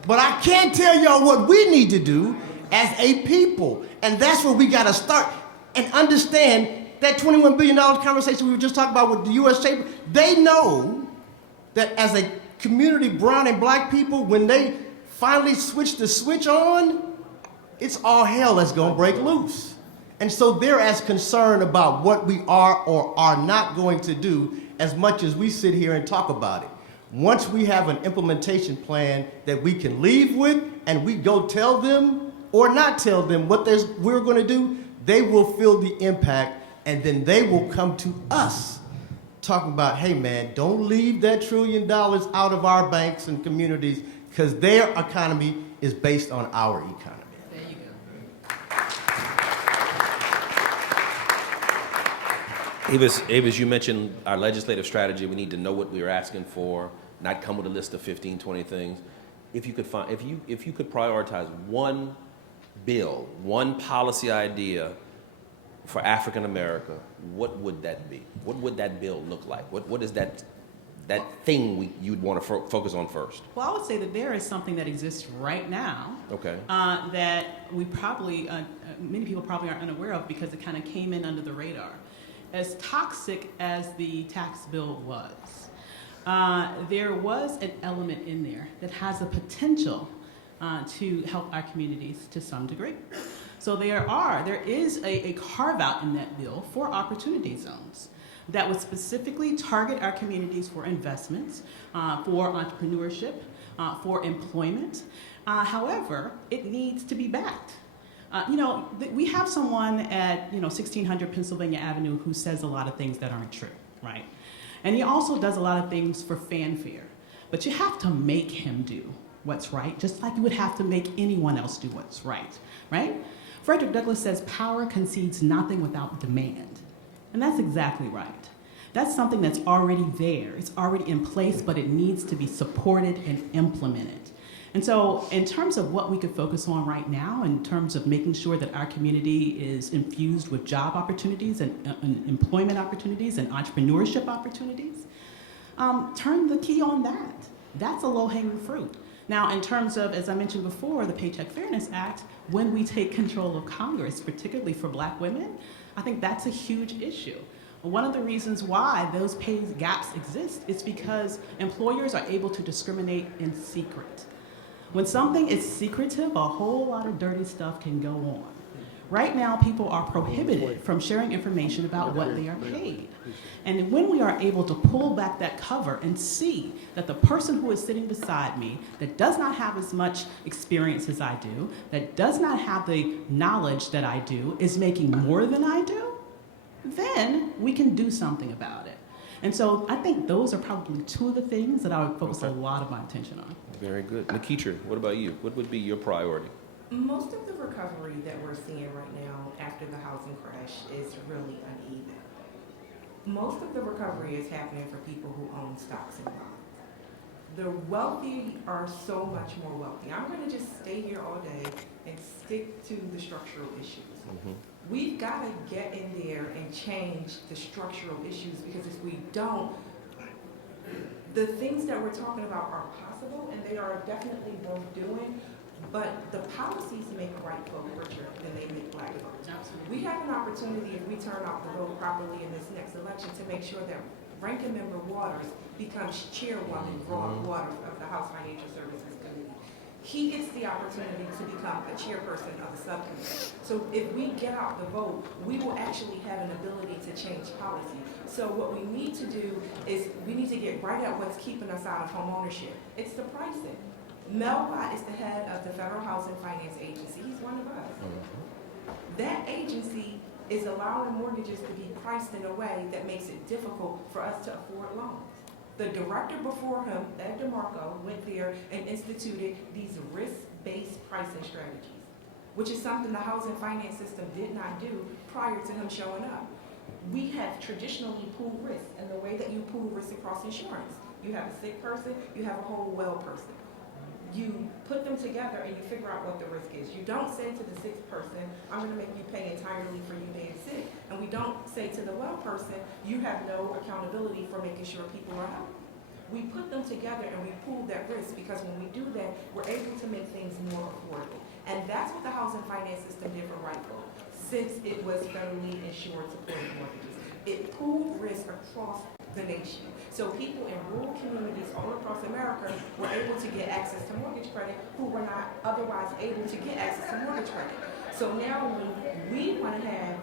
but I can tell y'all what we need to do as a people, and that's where we gotta start and understand that $21 billion conversation we were just talking about with the U.S. Chamber. They know that as a community, brown and black people, when they finally switch the switch on, it's all hell that's gonna break loose. And so they're as concerned about what we are or are not going to do as much as we sit here and talk about it. Once we have an implementation plan that we can leave with and we go tell them or not tell them what we're gonna do, they will feel the impact and then they will come to us talking about, hey man, don't leave that $1 trillion out of our banks and communities because their economy is based on our economy. There you go. Avis, you mentioned our legislative strategy. We need to know what we're asking for, not come with a list of 15, 20 things. If you could prioritize one bill, one policy idea for African America, what would that be? What would that bill look like? What is that thing you'd want to focus on first? Well, I would say that there is something that exists right now Okay. that we probably, many people probably aren't unaware of because it kind of came in under the radar. As toxic as the tax bill was, there was an element in there that has a potential to help our communities to some degree. So there is a carve-out in that bill for opportunity zones that would specifically target our communities for investments, for entrepreneurship, for employment. However, it needs to be backed. We have someone at 1600 Pennsylvania Avenue who says a lot of things that aren't true, right? And he also does a lot of things for fanfare. But you have to make him do what's right, just like you would have to make anyone else do what's right? Frederick Douglass says power concedes nothing without demand. And that's exactly right. That's something that's already there. It's already in place, but it needs to be supported and implemented. And so in terms of what we could focus on right now, in terms of making sure that our community is infused with job opportunities and employment opportunities and entrepreneurship opportunities, turn the key on that. That's a low-hanging fruit. Now, in terms of, as I mentioned before, the Paycheck Fairness Act, when we take control of Congress, particularly for Black women, I think that's a huge issue. One of the reasons why those pay gaps exist is because employers are able to discriminate in secret. When something is secretive, a whole lot of dirty stuff can go on. Right now, people are prohibited from sharing information about what they are paid. And when we are able to pull back that cover and see that the person who is sitting beside me that does not have as much experience as I do, that does not have the knowledge that I do, is making more than I do, then we can do something about it. And so I think those are probably two of the things that I would focus a lot of my attention on. Very good. Nikitra, what about you? What would be your priority? Most of the recovery that we're seeing right now after the housing crash is really uneven. Most of the recovery is happening for people who own stocks and bonds. The wealthy are so much more wealthy. I'm going to just stay here all day and stick to the structural issues. Mm-hmm. We've got to get in there and change the structural issues, because if we don't, the things that we're talking about are possible and they are definitely worth doing, but the policies make white folk richer than they make Black folk. We have an opportunity, if we turn out the vote properly in this next election, to make sure that Ranking Member Waters becomes chairwoman Waters of the House Financial Services Committee. He gets the opportunity to become a chairperson of the subcommittee. So if we get out the vote, we will actually have an ability to change policy. So what we need to do is we need to get right at what's keeping us out of homeownership. It's the pricing. Mel Watt is the head of the Federal Housing Finance Agency. He's one of us. That agency is allowing mortgages to be priced in a way that makes it difficult for us to afford loans. The director before him, Ed DeMarco, went there and instituted these risk-based pricing strategies, which is something the housing finance system did not do prior to him showing up. We have traditionally pooled risk, and the way that you pool risk across insurance, you have a sick person, you have a whole well person. You put them together and you figure out what the risk is. You don't say to the sick person, I'm going to make you pay entirely for you being sick. And we don't say to the well person, you have no accountability for making sure people are healthy. We put them together and we pool that risk, because when we do that, we're able to make things more affordable. And that's what the housing finance system did for white folk, since it was federally insured supported mortgages. It pooled risk across the nation. So people in rural communities all across America were able to get access to mortgage credit who were not otherwise able to get access to mortgage credit. So now when we want to have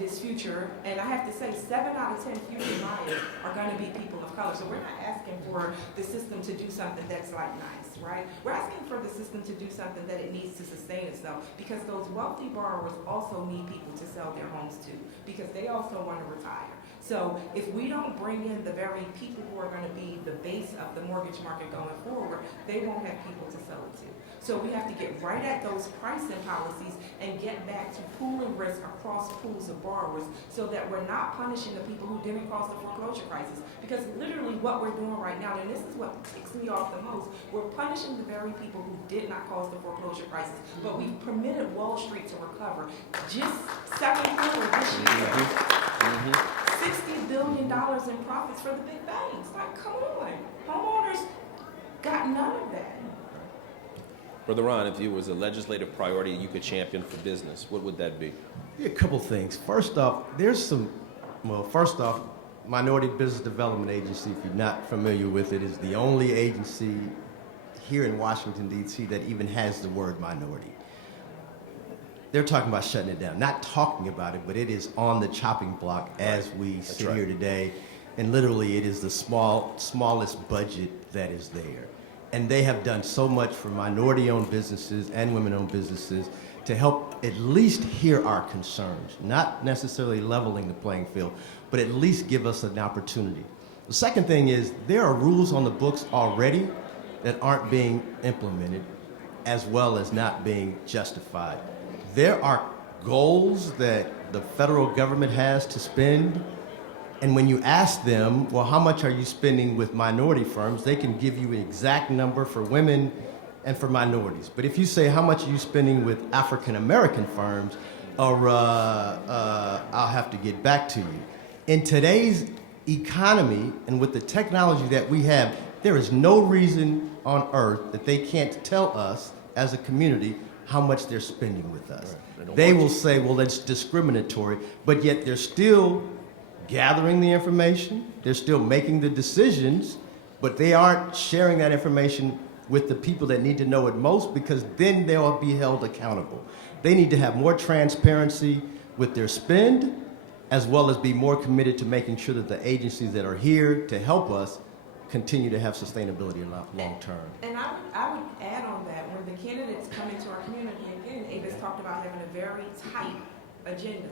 this future, and I have to say 7 out of 10 future buyers are going to be people of color. So we're not asking for the system to do something that's like nice, right? We're asking for the system to do something that it needs to sustain itself, because those wealthy borrowers also need people to sell their homes to, because they also want to retire. So if we don't bring in the very people who are going to be the base of the mortgage market going forward, they won't have people to sell it to. So we have to get right at those pricing policies and get back to pooling risk across pools of borrowers so that we're not punishing the people who didn't cause the foreclosure crisis. Because literally what we're doing right now, and this is what ticks me off the most, we're punishing the very people who did not cause the foreclosure crisis, but we've permitted Wall Street to recover. Just second quarter this year, $60 billion in profits for the big banks. Like, come on. Homeowners got none of that. Brother Ron, if you was a legislative priority you could champion for business, what would that be? Yeah, a couple things. First off, Minority Business Development Agency, if you're not familiar with it, is the only agency here in Washington, D.C. that even has the word minority. They're talking about shutting it down. Not talking about it, but it is on the chopping block as we sit here today. And literally, it is the smallest budget that is there. And they have done so much for minority-owned businesses and women-owned businesses to help at least hear our concerns, not necessarily leveling the playing field, but at least give us an opportunity. The second thing is there are rules on the books already that aren't being implemented as well as not being justified. There are goals that the federal government has to spend, and when you ask them, well, how much are you spending with minority firms, they can give you an exact number for women and for minorities. But if you say, how much are you spending with African American firms, or I'll have to get back to you. In today's economy and with the technology that we have, there is no reason on earth that they can't tell us as a community how much they're spending with us. They will say, well, that's discriminatory, but yet they're still gathering the information, they're still making the decisions, but they aren't sharing that information with the people that need to know it most, because then they'll be held accountable. They need to have more transparency with their spend, as well as be more committed to making sure that the agencies that are here to help us continue to have sustainability long term. And I would add on that, when the candidates come into our community, again, Avis talked about having a very tight agenda,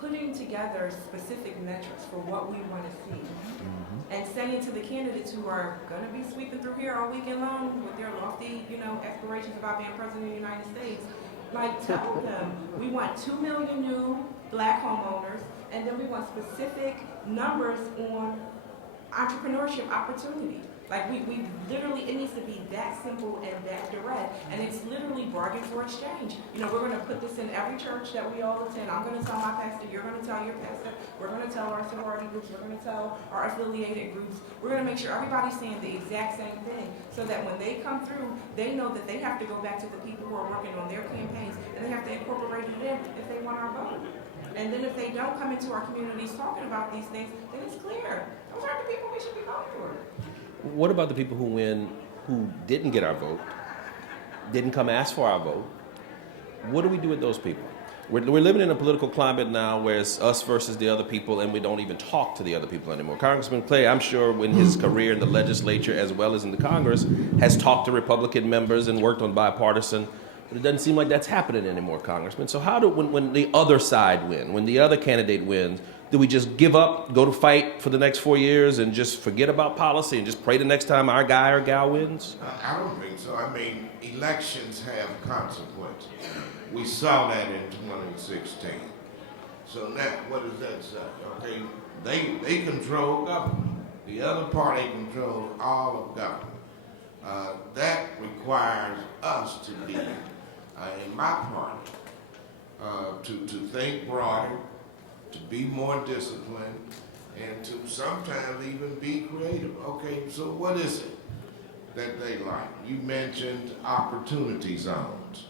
putting together specific metrics for what we want to see, and saying to the candidates who are going to be sweeping through here all weekend long with their lofty, aspirations about being president of the United States, like, tell them we want 2 million new Black homeowners, and then we want specific numbers on entrepreneurship opportunity. Like, we literally, it needs to be that simple and that direct, and it's literally bargain for exchange. We're going to put this in every church that we all attend. I'm going to tell my pastor, you're going to tell your pastor, we're going to tell our sorority groups, we're going to tell our affiliated groups. We're going to make sure everybody's saying the exact same thing, so that when they come through, they know that they have to go back to the people who are working on their campaigns, and they have to incorporate it in if they want our vote. And then if they don't come into our communities talking about these things, then it's clear. Those aren't the people we should be voting for. What about the people who didn't get our vote, didn't come ask for our vote? What do we do with those people? We're living in a political climate now where it's us versus the other people, and we don't even talk to the other people anymore. Congressman Clay, I'm sure in his career in the legislature as well as in the Congress, has talked to Republican members and worked on bipartisan. But it doesn't seem like that's happening anymore, Congressman. So how when the other side wins, when the other candidate wins, do we just give up, go to fight for the next 4 years, and just forget about policy and just pray the next time our guy or gal wins? I don't think so. I mean, elections have consequences. We saw that in 2016. So now, what does that say? Okay, they control government. The other party controls all of government. That requires us to be, in my party, to think broader, to be more disciplined, and to sometimes even be creative. Okay, so what is it that they like? You mentioned opportunity zones.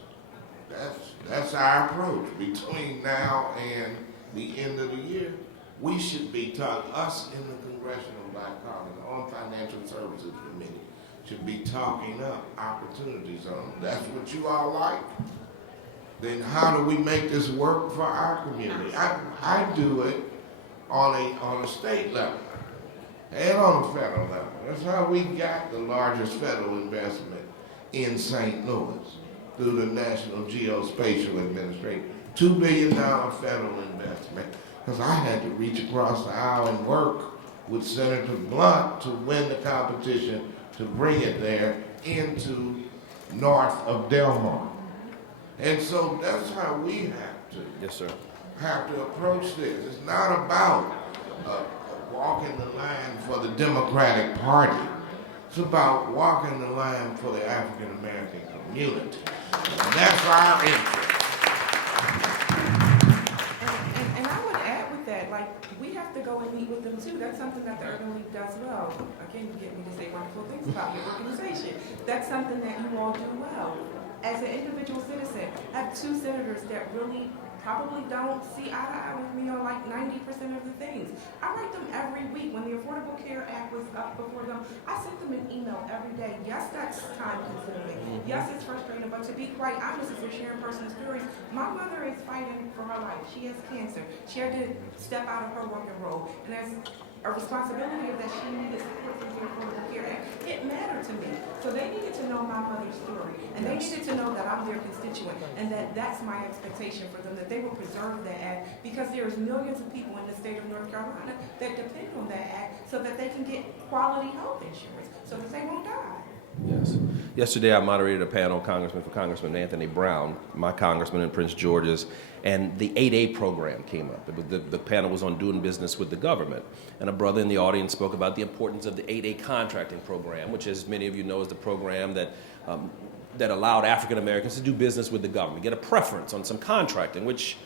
That's our approach. Between now and the end of the year, we should be talking, us in the Congressional Black Caucus on Financial Services Committee, should be talking up opportunity zones. That's what you all like. Then how do we make this work for our community? I do it on a state level and on a federal level. That's how we got the largest federal investment in St. Louis through the National Geospatial Administration. $2 billion federal investment because I had to reach across the aisle and work with Senator Blunt to win the competition to bring it there into north of Delmar. And so that's how we Yes, sir. have to approach this. It's not about walking the line for the Democratic Party. It's about walking the line for the African American community. And that's our interest. And I would add with that, like, we have to go and meet with them too. That's something that the Urban League does well. Again, you get me to say wonderful things about your organization. That's something that you all do well. As an individual citizen, I have two senators that really probably don't see eye to eye with me on like 90% of the things. I write them every week. When the Affordable Care Act was up before them, I sent them an email every day. Yes, that's time consuming. Yes, it's frustrating, but to be quite honest, if we're sharing personal stories, my mother is fighting for her life. She has cancer. She had to step out of her working role. And there's a responsibility of that she needed support from the Affordable Care Act. It mattered to me. So they needed to know my mother's story. And they needed to know that I'm their constituent and that that's my expectation for them, that they will preserve that act, because there's millions of people in the state of North Carolina that depend on that act so that they can get quality health insurance so that they won't die. Yes. Yesterday, I moderated a panel, for Congressman Anthony Brown, my congressman in Prince George's, and the 8A program came up. The panel was on doing business with the government. And a brother in the audience spoke about the importance of the 8A contracting program, which, as many of you know, is the program that allowed African Americans to do business with the government, get a preference on some contracting, which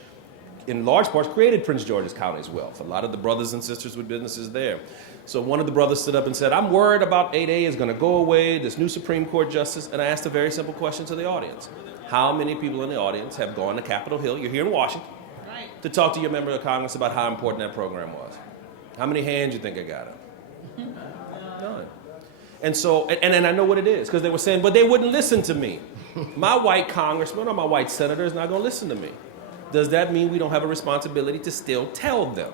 in large parts created Prince George's County's wealth. A lot of the brothers and sisters with businesses there. So one of the brothers stood up and said, I'm worried about 8A is going to go away, this new Supreme Court justice. And I asked a very simple question to the audience. How many people in the audience have gone to Capitol Hill, you're here in Washington, to talk to your member of Congress about how important that program was? How many hands you think I got up? None. And so, and I know what it is, because they were saying, but they wouldn't listen to me. My white congressman or my white senator is not going to listen to me. Does that mean we don't have a responsibility to still tell them?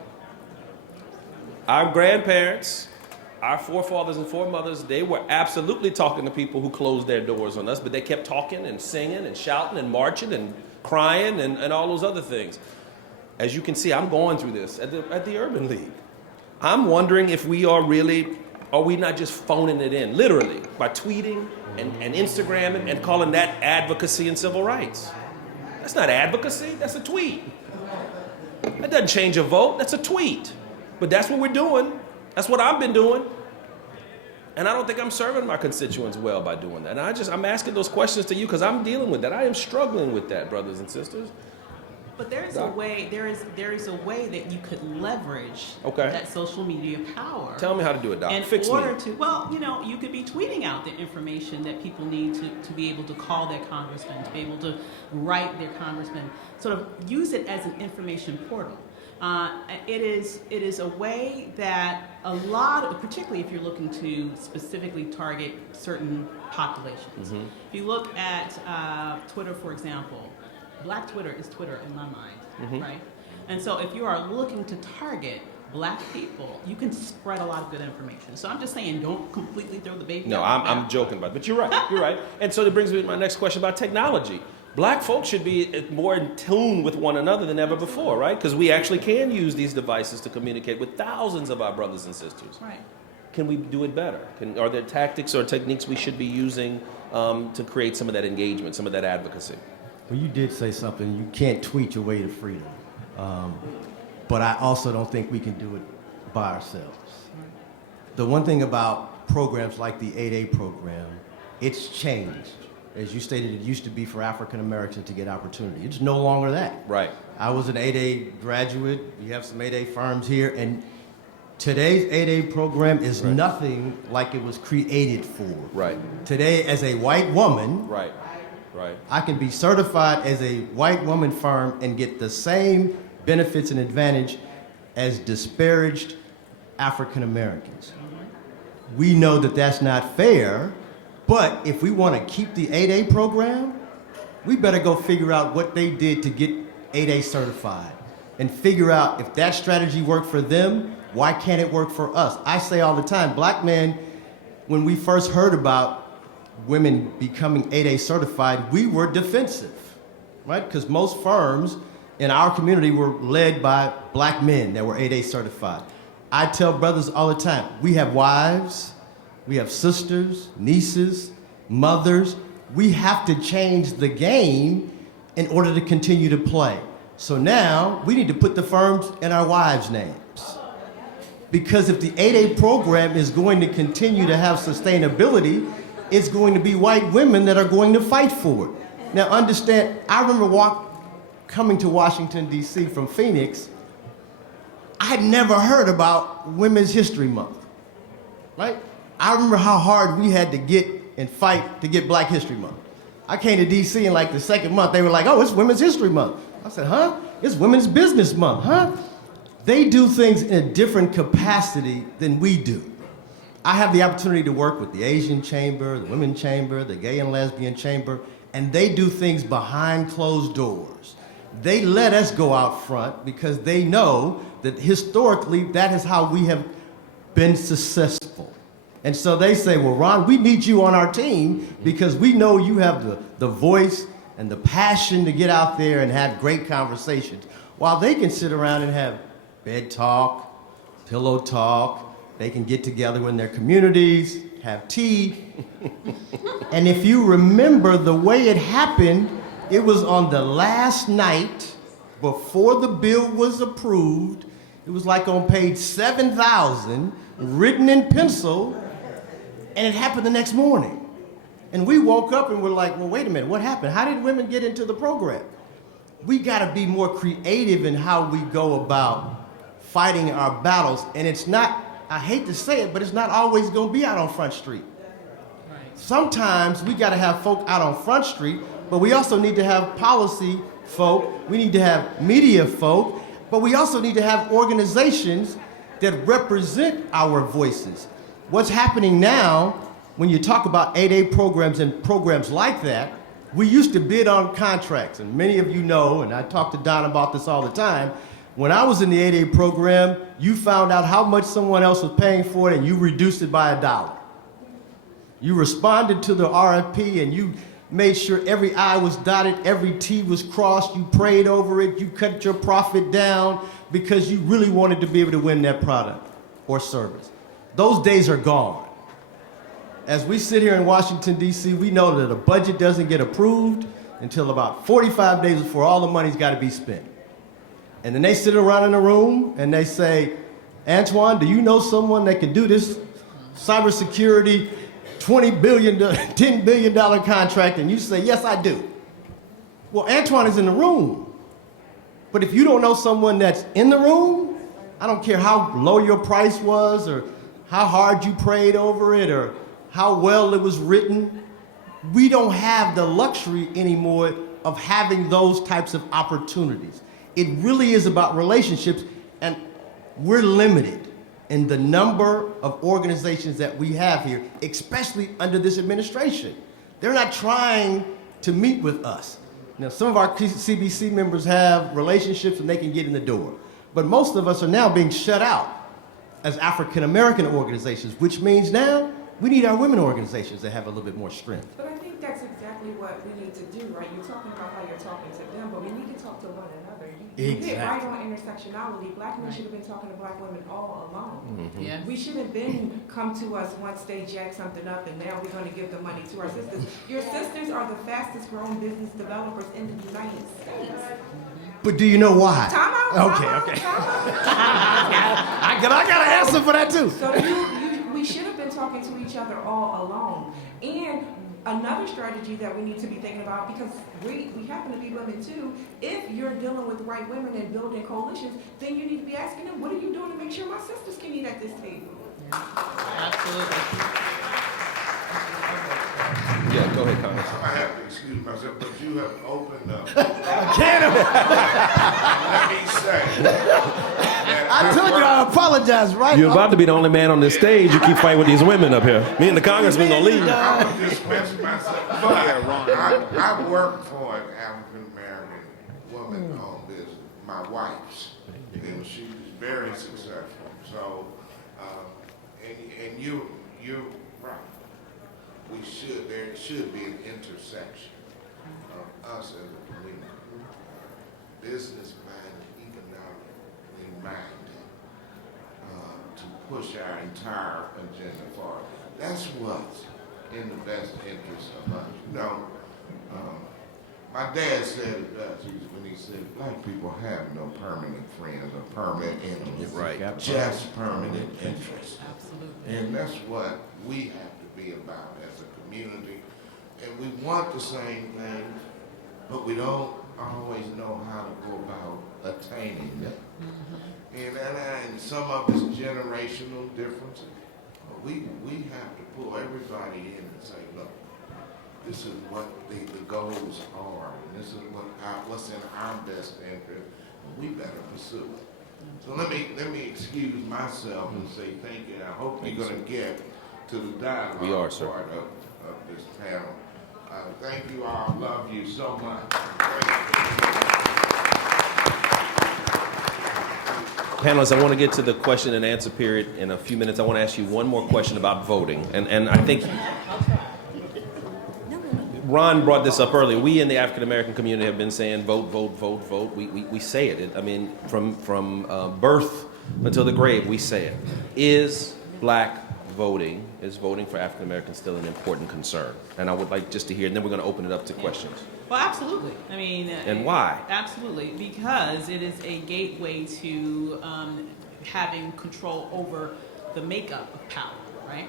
Our grandparents, our forefathers and foremothers, they were absolutely talking to people who closed their doors on us, but they kept talking and singing and shouting and marching and crying and all those other things. As you can see, I'm going through this at the Urban League. I'm wondering if we are we not just phoning it in, literally, by tweeting and Instagramming and calling that advocacy and civil rights. That's not advocacy, that's a tweet. That doesn't change a vote, that's a tweet. But that's what we're doing. That's what I've been doing. And I don't think I'm serving my constituents well by doing that. And I'm asking those questions to you because I'm dealing with that. I am struggling with that, brothers and sisters. But there is a way that you could leverage Okay. that social media power. Tell me how to do it, Doc. Fix me. You could be tweeting out the information that people need to be able to call their congressman, to be able to write their congressman, sort of use it as an information portal. It is a way that a lot of, particularly if you're looking to specifically target certain populations. Mm-hmm. If you look at Twitter, for example, Black Twitter is Twitter in my mind, right? And so if you are looking to target Black people, you can spread a lot of good information. So I'm just saying, don't completely throw the baby No, out. I'm joking about it, but you're right, you're right. And so that brings me to my next question about technology. Black folks should be more in tune with one another than ever before, right? Because we actually can use these devices to communicate with thousands of our brothers and sisters. Right. Can we do it better? Are there tactics or techniques we should be using to create some of that engagement, some of that advocacy? Well, you did say something. You can't tweet your way to freedom. But I also don't think we can do it by ourselves. The one thing about programs like the 8A program, it's changed. As you stated, it used to be for African Americans to get opportunity. It's no longer that. Right. I was an 8A graduate. We have some 8A firms here, and today's 8A program is nothing like it was created for. Right. Today, as a white woman, Right. I can be certified as a white woman firm and get the same benefits and advantage as disparaged African Americans. We know that that's not fair, but if we want to keep the 8A program, we better go figure out what they did to get 8A certified and figure out if that strategy worked for them, why can't it work for us? I say all the time, Black men, when we first heard about women becoming 8A certified, we were defensive, right? Because most firms in our community were led by black men that were 8A certified. I tell brothers all the time, we have wives, we have sisters, nieces, mothers. We have to change the game in order to continue to play. So now we need to put the firms in our wives' names. Because if the 8A program is going to continue to have sustainability, it's going to be white women that are going to fight for it. Now understand, I remember coming to Washington, D.C. from Phoenix. I had never heard about Women's History Month, right? I remember how hard we had to get and fight to get Black History Month. I came to D.C. in like the second month. They were like, oh, it's Women's History Month. I said, huh? It's Women's Business Month, huh? They do things in a different capacity than we do. I have the opportunity to work with the Asian Chamber, the Women's Chamber, the Gay and Lesbian Chamber, and they do things behind closed doors. They let us go out front because they know that historically that is how we have been successful. And so they say, well, Ron, we need you on our team because we know you have the voice and the passion to get out there and have great conversations, while they can sit around and have bed talk, pillow talk. They can get together in their communities, have tea. And if you remember the way it happened, it was on the last night before the bill was approved. It was like on page 7,000, written in pencil, and it happened the next morning. And we woke up and were like, well, wait a minute, what happened? How did women get into the program? We gotta be more creative in how we go about fighting our battles. And it's not, I hate to say it, but it's not always gonna be out on Front Street. Right. Sometimes we gotta have folk out on Front Street, but we also need to have policy folk, we need to have media folk, but we also need to have organizations that represent our voices. What's happening now, when you talk about 8A programs and programs like that, we used to bid on contracts, and many of you know, and I talk to Don about this all the time, when I was in the 8A program, you found out how much someone else was paying for it and you reduced it by $1. You responded to the RFP and you made sure every I was dotted, every T was crossed, you prayed over it, you cut your profit down because you really wanted to be able to win that product or service. Those days are gone. As we sit here in Washington, D.C., we know that a budget doesn't get approved until about 45 days before all the money's got to be spent. And then they sit around in a room and they say, Antoine, do you know someone that can do this cybersecurity $10 billion contract? And you say, yes, I do. Well, Antoine is in the room. But if you don't know someone that's in the room, I don't care how low your price was or how hard you prayed over it or how well it was written, we don't have the luxury anymore of having those types of opportunities. It really is about relationships, and we're limited in the number of organizations that we have here, especially under this administration. They're not trying to meet with us. Now, some of our CBC members have relationships and they can get in the door, but most of us are now being shut out as African American organizations, which means now we need our women organizations that have a little bit more strength. But I think that's exactly what we need to do, right? You're talking about how you're talking to them, but we need to talk to one another. You hit right on intersectionality. Black men should have been talking to black women all along. Yes. We should have been come to us once they jack something up, and now we're going to give the money to our sisters. Your sisters are the fastest growing business developers in the United States. But do you know why? Time out. Okay. Time out. I got an answer for that too. So we should have been talking to each other all along. And another strategy that we need to be thinking about, because we happen to be women too, if you're dealing with white women and building coalitions, then you need to be asking them, what are you doing to make sure my sisters can eat at this table? Absolutely. Yeah, go ahead, Congress. I have to excuse myself, but you have opened up. Let me say. I told you I apologize, right? You're about to be the only man on this stage. You keep fighting with these women up here. Me and the congressman gonna leave. I would just mention myself, but I work for an African American woman-owned business, my wife's, and she's very successful. So, and you're right. There should be an intersection of us as a community. business-minded, economically minded, to push our entire agenda forward. That's what's in the best interest of us. You know, my dad said it best when he said, black people have no permanent friends or permanent enemies. Right. Just permanent interests. Absolutely. And that's what we have to be about as a community. And we want the same things, but we don't always know how to go about attaining them. And some of it's generational differences. But we have to pull everybody in and say, look, this is what the goals are, and this is what's in our best interest, and we better pursue it. So let me excuse myself and say thank you. I hope you're going to get to the dialogue We are, sir. part of this panel. Thank you all. Love you so much. Panelists, I want to get to the question and answer period in a few minutes. I want to ask you one more question about voting. And I think Ron brought this up earlier. We in the African American community have been saying vote, vote, vote, vote. We say it. I mean, from birth until the grave, we say it. Is voting for African Americans still an important concern? And I would like just to hear, and then we're going to open it up to questions. Well, absolutely. I mean, And why? Absolutely, because it is a gateway to having control over the makeup of power, right?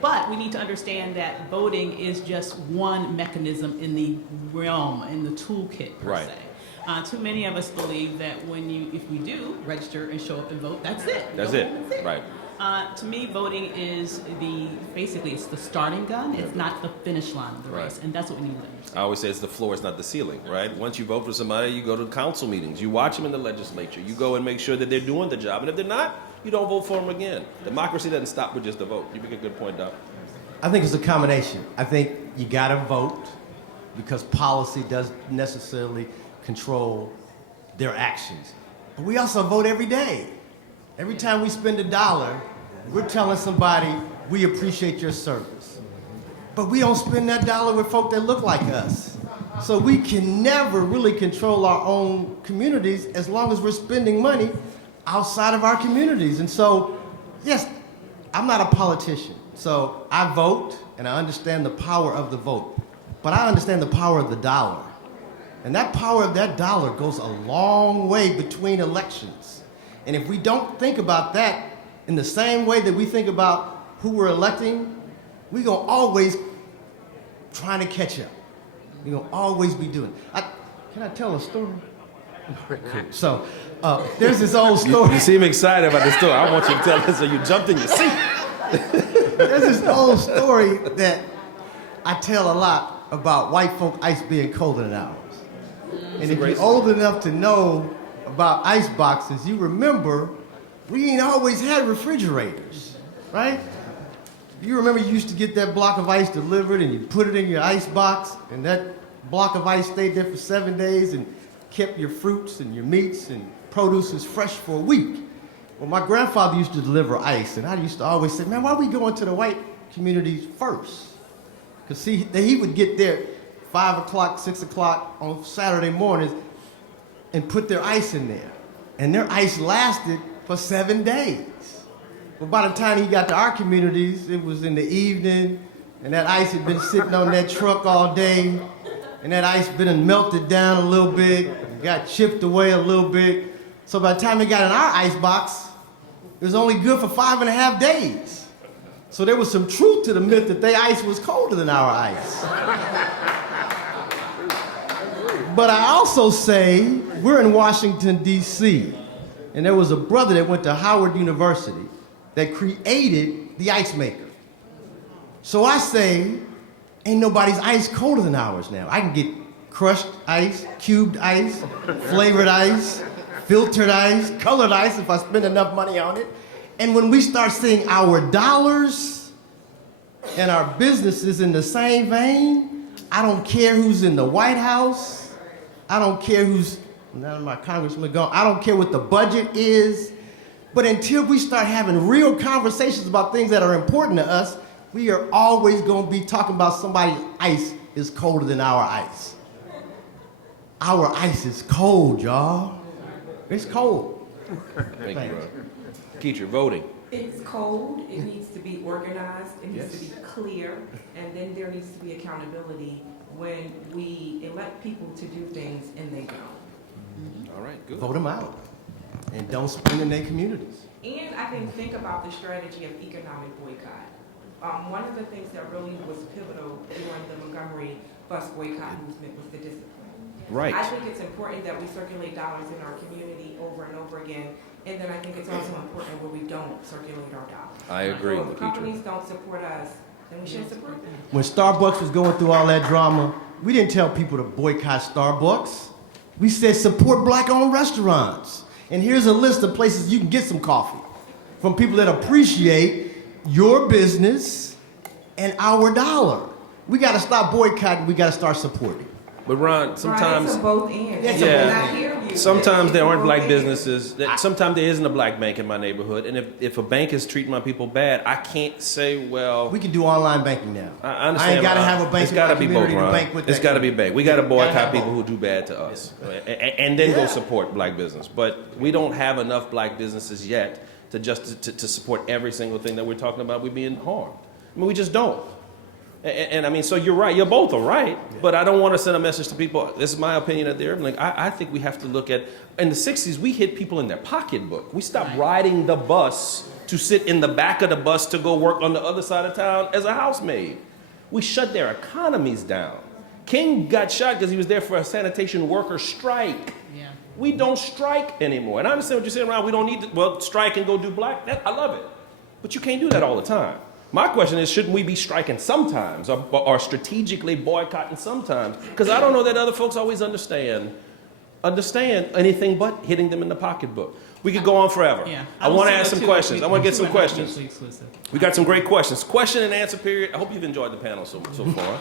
But we need to understand that voting is just one mechanism in the realm, in the toolkit per Right. se. Too many of us believe that if we do register and show up and vote, that's it. That's it. Right. To me, voting is basically it's the starting gun. It's not the finish line of the race, Right. and that's what we need to understand. I always say it's the floor, it's not the ceiling, right? Once you vote for somebody, you go to council meetings, you watch them in the legislature, you go and make sure that they're doing the job, and if they're not, you don't vote for them again. Democracy doesn't stop with just a vote. You make a good point, Doc. I think it's a combination. I think you gotta vote because policy doesn't necessarily control their actions. But we also vote every day. Every time we spend $1, we're telling somebody we appreciate your service. But we don't spend that dollar with folk that look like us. So we can never really control our own communities as long as we're spending money outside of our communities. And so, yes, I'm not a politician. So I vote and I understand the power of the vote. But I understand the power of the dollar. And that power of that dollar goes a long way between elections. And if we don't think about that in the same way that we think about who we're electing, we're going to always trying to catch up. We're going to always be doing it. Can I tell a story? Cool. So there's this old story. You seem excited about this story. I want you to tell us so you jumped in your seat. There's this old story that I tell a lot about white folk ice being colder than ours. And if you're old enough to know about ice boxes, you remember we ain't always had refrigerators, right? You remember you used to get that block of ice delivered and you put it in your ice box and that block of ice stayed there for 7 days and kept your fruits and your meats and produces fresh for a week. Well, my grandfather used to deliver ice and I used to always say, man, why are we going to the white communities first? Because see, he would get there 5 o'clock, 6 o'clock on Saturday mornings and put their ice in there. And their ice lasted for 7 days. But by the time he got to our communities, it was in the evening, and that ice had been sitting on that truck all day, and that ice been melted down a little bit, and got chipped away a little bit. So by the time it got in our ice box, it was only good for 5.5 days. So there was some truth to the myth that their ice was colder than our ice. But I also say, we're in Washington, D.C., and there was a brother that went to Howard University that created the ice maker. So I say, ain't nobody's ice colder than ours now. I can get crushed ice, cubed ice, flavored ice, filtered ice, colored ice if I spend enough money on it. And when we start seeing our dollars and our businesses in the same vein, I don't care who's in the White House, I don't care who's, none of my congressmen gone, I don't care what the budget is, but until we start having real conversations about things that are important to us, we are always going to be talking about somebody's ice is colder than our ice. Our ice is cold, y'all. It's cold. Thank you, Ron. Keisha, voting. It's cold, it needs to be organized, it needs to be clear, and then there needs to be accountability when we elect people to do things and they don't. All right, good. Vote them out. And don't spend in their communities. And I think about the strategy of economic boycott. One of the things that really was pivotal during the Montgomery bus boycott movement was the discipline. Right. I think it's important that we circulate dollars in our community over and over again, and then I think it's also important where we don't circulate our dollars. I agree So with if Keisha. companies don't support us, then we should support them. When Starbucks was going through all that drama, we didn't tell people to boycott Starbucks. We said support black-owned restaurants. And here's a list of places you can get some coffee from people that appreciate your business and our dollar. We got to stop boycotting. We got to start supporting. But Ron, sometimes, It's a both and. It's And Yeah. I hear you. sometimes there It's aren't both black and. businesses. Sometimes there isn't a black bank in my neighborhood, and if a bank is treating my people bad, I can't say, well, We can do online banking now. I understand. ain't got to Ron. have a bank It's in got my to be both, community to Ron. bank with It's that got to be bank. We got to Gotta boycott have people both. who do bad to us, and then go Yeah. support black business. But we don't have enough black businesses yet to support every single thing that we're talking about. We're being harmed. I mean, we just don't. And I mean, so you're right. You're both are right. But I don't want to send a message to people. This is my opinion at the urban league. I think we have to look at, in the 60s, we hit people in their pocketbook. We stopped riding the bus to sit in the back of the bus to go work on the other side of town as a housemaid. We shut their economies down. King got shot because he was there for a sanitation worker strike. Yeah. We don't strike anymore. And I understand what you're saying, Ron. We don't need to, strike and go do black. I love it. But you can't do that all the time. My question is, shouldn't we be striking sometimes or strategically boycotting sometimes? Because I don't know that other folks always understand anything but hitting them in the pocketbook. We could go on forever. Yeah. I want to ask also some know, too, questions. I want to get two some are not questions. mutually exclusive. We got some great questions. Question and answer period. I hope you've enjoyed the panel so far.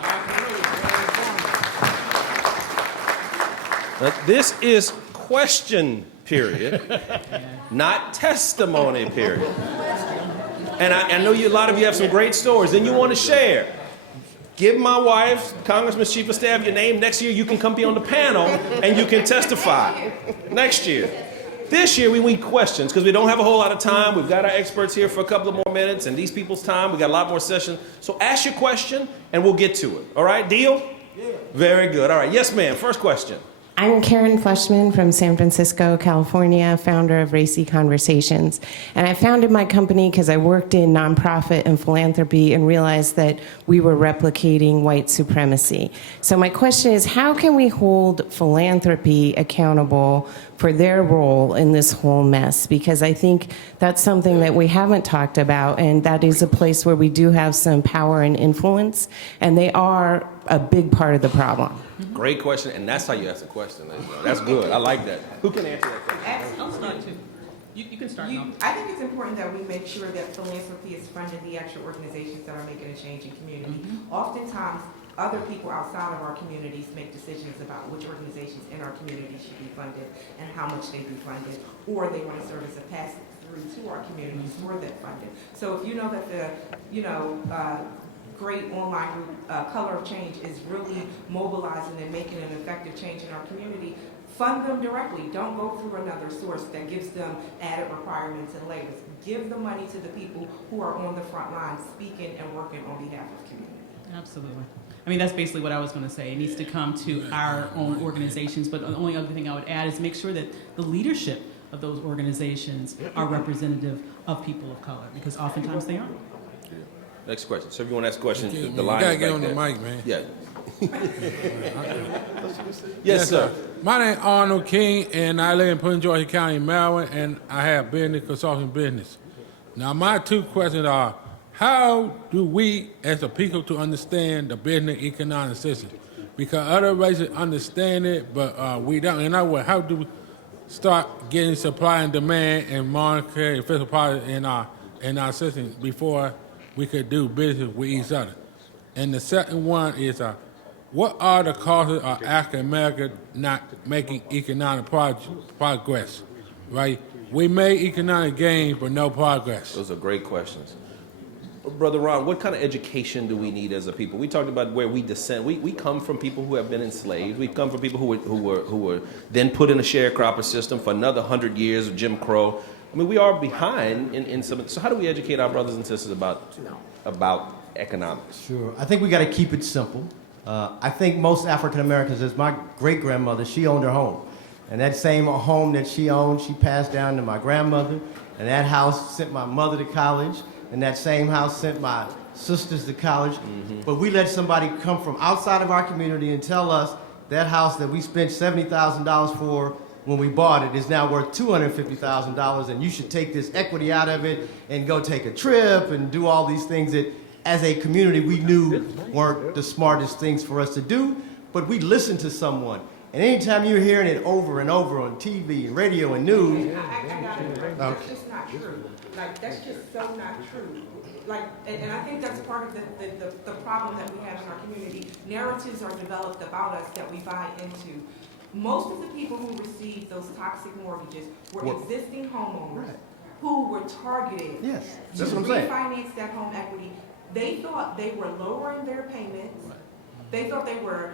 This is question period, not testimony period. And I know a lot of you have some great stories and you want to share. Give my wife, Congressman's Chief of Staff, your name. Next year you can come be on the panel and you can testify. Next year. This year we need questions because we don't have a whole lot of time. We've got our experts here for a couple of more minutes and these people's time. We got a lot more sessions. So ask your question and we'll get to it. All right, deal? Yeah. Very good. All right. Yes, ma'am. First question. I'm Karen Fleshman from San Francisco, California, founder of Racy Conversations. And I founded my company because I worked in nonprofit and philanthropy and realized that we were replicating white supremacy. So my question is, how can we hold philanthropy accountable for their role in this whole mess? Because I think that's something that we haven't talked about, and that is a place where we do have some power and influence, and they are a big part of the problem. Great question, and that's how you ask a question. That's good. I like that. Who can answer that question? I'll start too. You can start. No. I think it's important that we make sure that philanthropy is funding the actual organizations that are making a change in community. Oftentimes, other people outside of our communities make decisions about which organizations in our community should be funded and how much they be funded, or they want to serve as a pass-through to our communities for that funding. So if you know that the, great online group, Color of Change, is really mobilizing and making an effective change in our community, fund them directly. Don't go through another source that gives them added requirements and layers. Give the money to the people who are on the front lines speaking and working on behalf of community. Absolutely. I mean, that's basically what I was going to say. It needs to come to our own organizations, but the only other thing I would add is make sure that the leadership of those organizations are representative of people of color, because oftentimes they aren't. Next question. So if you want to ask a question, You the line gotta is get back on there. the mic, man. Yeah. Yes, sir. My name is Arnold King, and I live in Prince George County, Maryland, and I have business, consulting business. Now, my two questions are, how do we, as a people, to understand the business economic system? Because other races understand it, but we don't. In other words, how do we start getting supply and demand and monetary and fiscal policy in our system before we could do business with each other? And the second one is, what are the causes of African America not making economic progress? Right? We made economic gains, but no progress. Those are great questions. Brother Ron, what kind of education do we need as a people? We talked about where we descend. We come from people who have been enslaved. We come from people who were then put in a sharecropper system for another 100 years of Jim Crow. I mean, we are behind in some. So how do we educate our brothers and sisters about economics? Sure. I think we got to keep it simple. I think most African Americans, as my great grandmother, she owned her home. And that same home that she owned, she passed down to my grandmother. And that house sent my mother to college. And that same house sent my sisters to college. Mm-hmm. But we let somebody come from outside of our community and tell us that house that we spent $70,000 for when we bought it is now worth $250,000, and you should take this equity out of it and go take a trip and do all these things that, as a community, we knew weren't the smartest things for us to do, but we listened to someone. And anytime you're hearing it over and over on TV and radio and news, I got it. That's just not true. Like, that's just so not true. Like, and I think that's part of the problem that we have in our community. Narratives are developed about us that we buy into. Most of the people who received those toxic mortgages were existing homeowners who were targeted to refinance that home equity. They thought they were lowering their payments. They thought they were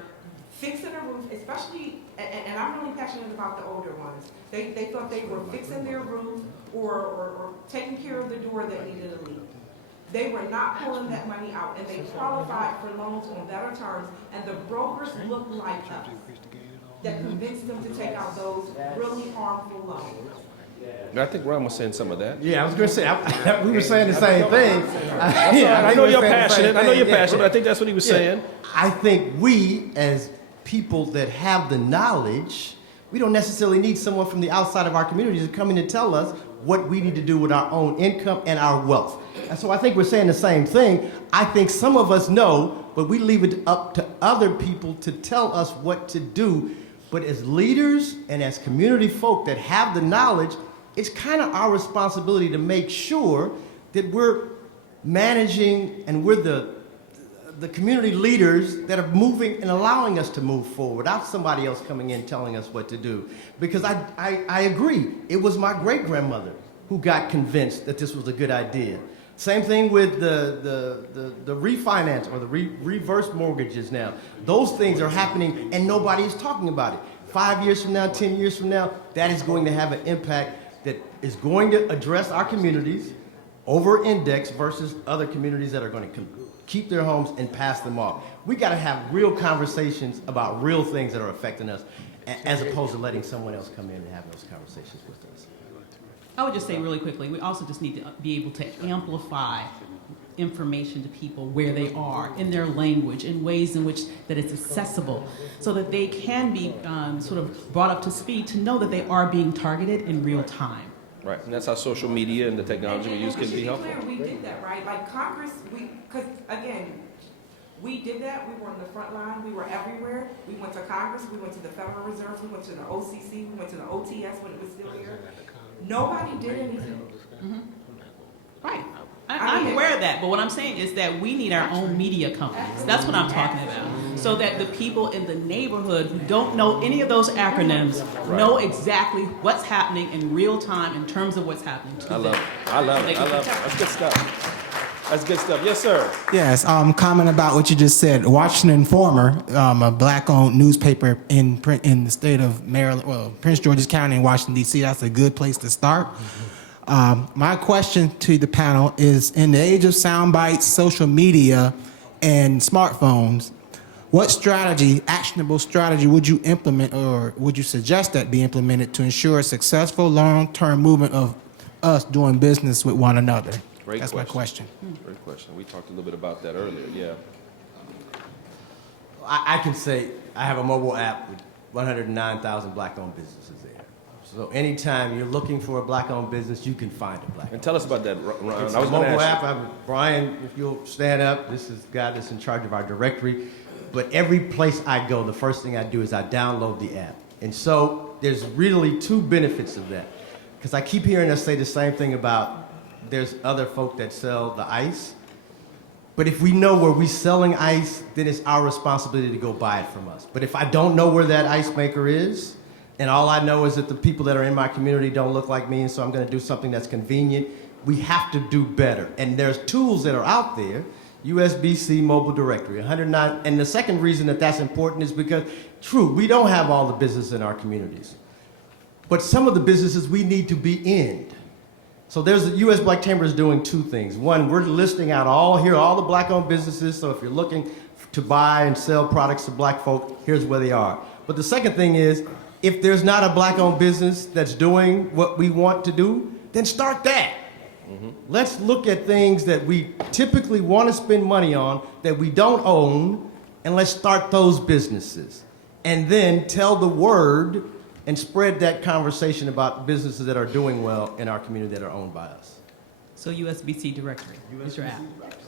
fixing a roof, especially, and I'm really passionate about the older ones. They thought they were fixing their roof or taking care of the door that needed a leak. They were not pulling that money out, and they qualified for loans on better terms, and the brokers looked like us that convinced them to take out those really harmful loans. I think Ron was saying some of that. yeah, I was going to say, we were saying the same thing. I know you're passionate. I know you're passionate, but I think that's what he was saying. I think we, as people that have the knowledge, we don't necessarily need someone from the outside of our communities to come in and tell us what we need to do with our own income and our wealth. And so I think we're saying the same thing. I think some of us know, but we leave it up to other people to tell us what to do. But as leaders and as community folk that have the knowledge, it's kind of our responsibility to make sure that we're managing and we're the community leaders that are moving and allowing us to move forward without somebody else coming in telling us what to do. Because I agree, it was my great-grandmother who got convinced that this was a good idea. Same thing with the refinance or the reverse mortgages now. Those things are happening and nobody is talking about it. 5 years from now, 10 years from now, that is going to have an impact that is going to address our communities over-index versus other communities that are going to keep their homes and pass them off. We got to have real conversations about real things that are affecting us as opposed to letting someone else come in and have those conversations with us. I would just say really quickly, we also just need to be able to amplify information to people where they are in their language, in ways in which that it's accessible, so that they can be sort of brought up to speed to know that they are being targeted in real time. Right, and that's how social media and the technology we use can be helpful. Clear, we did that, right? Like Congress, because again, we did that. We were on the front line. We were everywhere. We went to Congress. We went to the Federal Reserve. We went to the OCC. We went to the OTS when it was still here. Nobody did anything. Mm-hmm. Right. I'm aware of that, but what I'm saying is that we need our own media companies. That's what I'm talking about. So that the people in the neighborhood who don't know any of those acronyms know exactly what's happening in real time in terms of what's happening to them. I love it. That's good stuff. That's good stuff. Yes, sir. Yes, comment about what you just said. Washington Informer, a black-owned newspaper in the state of Maryland, well, Prince George's County in Washington, D.C. That's a good place to start. My question to the panel is, in the age of sound bites, social media, and smartphones, what strategy, actionable strategy, would you implement or would you suggest that be implemented to ensure a successful long-term movement of us doing business with one another? That's my question. Great question. We talked a little bit about that earlier, yeah. I can say I have a mobile app with 109,000 black-owned businesses there. So anytime you're looking for a black-owned business, you can find a black-owned. And tell us about that, Ron. It's a mobile app. Brian, if you'll stand up, this is the guy that's in charge of our directory. But every place I go, the first thing I do is I download the app. And so there's really two benefits of that. Because I keep hearing us say the same thing about there's other folk that sell the ice. But if we know where we're selling ice, then it's our responsibility to go buy it from us. But if I don't know where that ice maker is, and all I know is that the people that are in my community don't look like me, and so I'm going to do something that's convenient, We have to do better. And there's tools that are out there, USBC Mobile Directory, 109. And the second reason that that's important is because, true, we don't have all the business in our communities. But some of the businesses we need to be in. So there's the U.S. Black Chamber is doing two things. One, we're listing out all the black-owned businesses. So if you're looking to buy and sell products to black folk, here's where they are. But the second thing is, if there's not a black-owned business that's doing what we want to do, then start that. Let's look at things that we typically want to spend money on that we don't own, and let's start those businesses. And then tell the word and spread that conversation about businesses that are doing well in our community that are owned by us. So USBC directory is your app.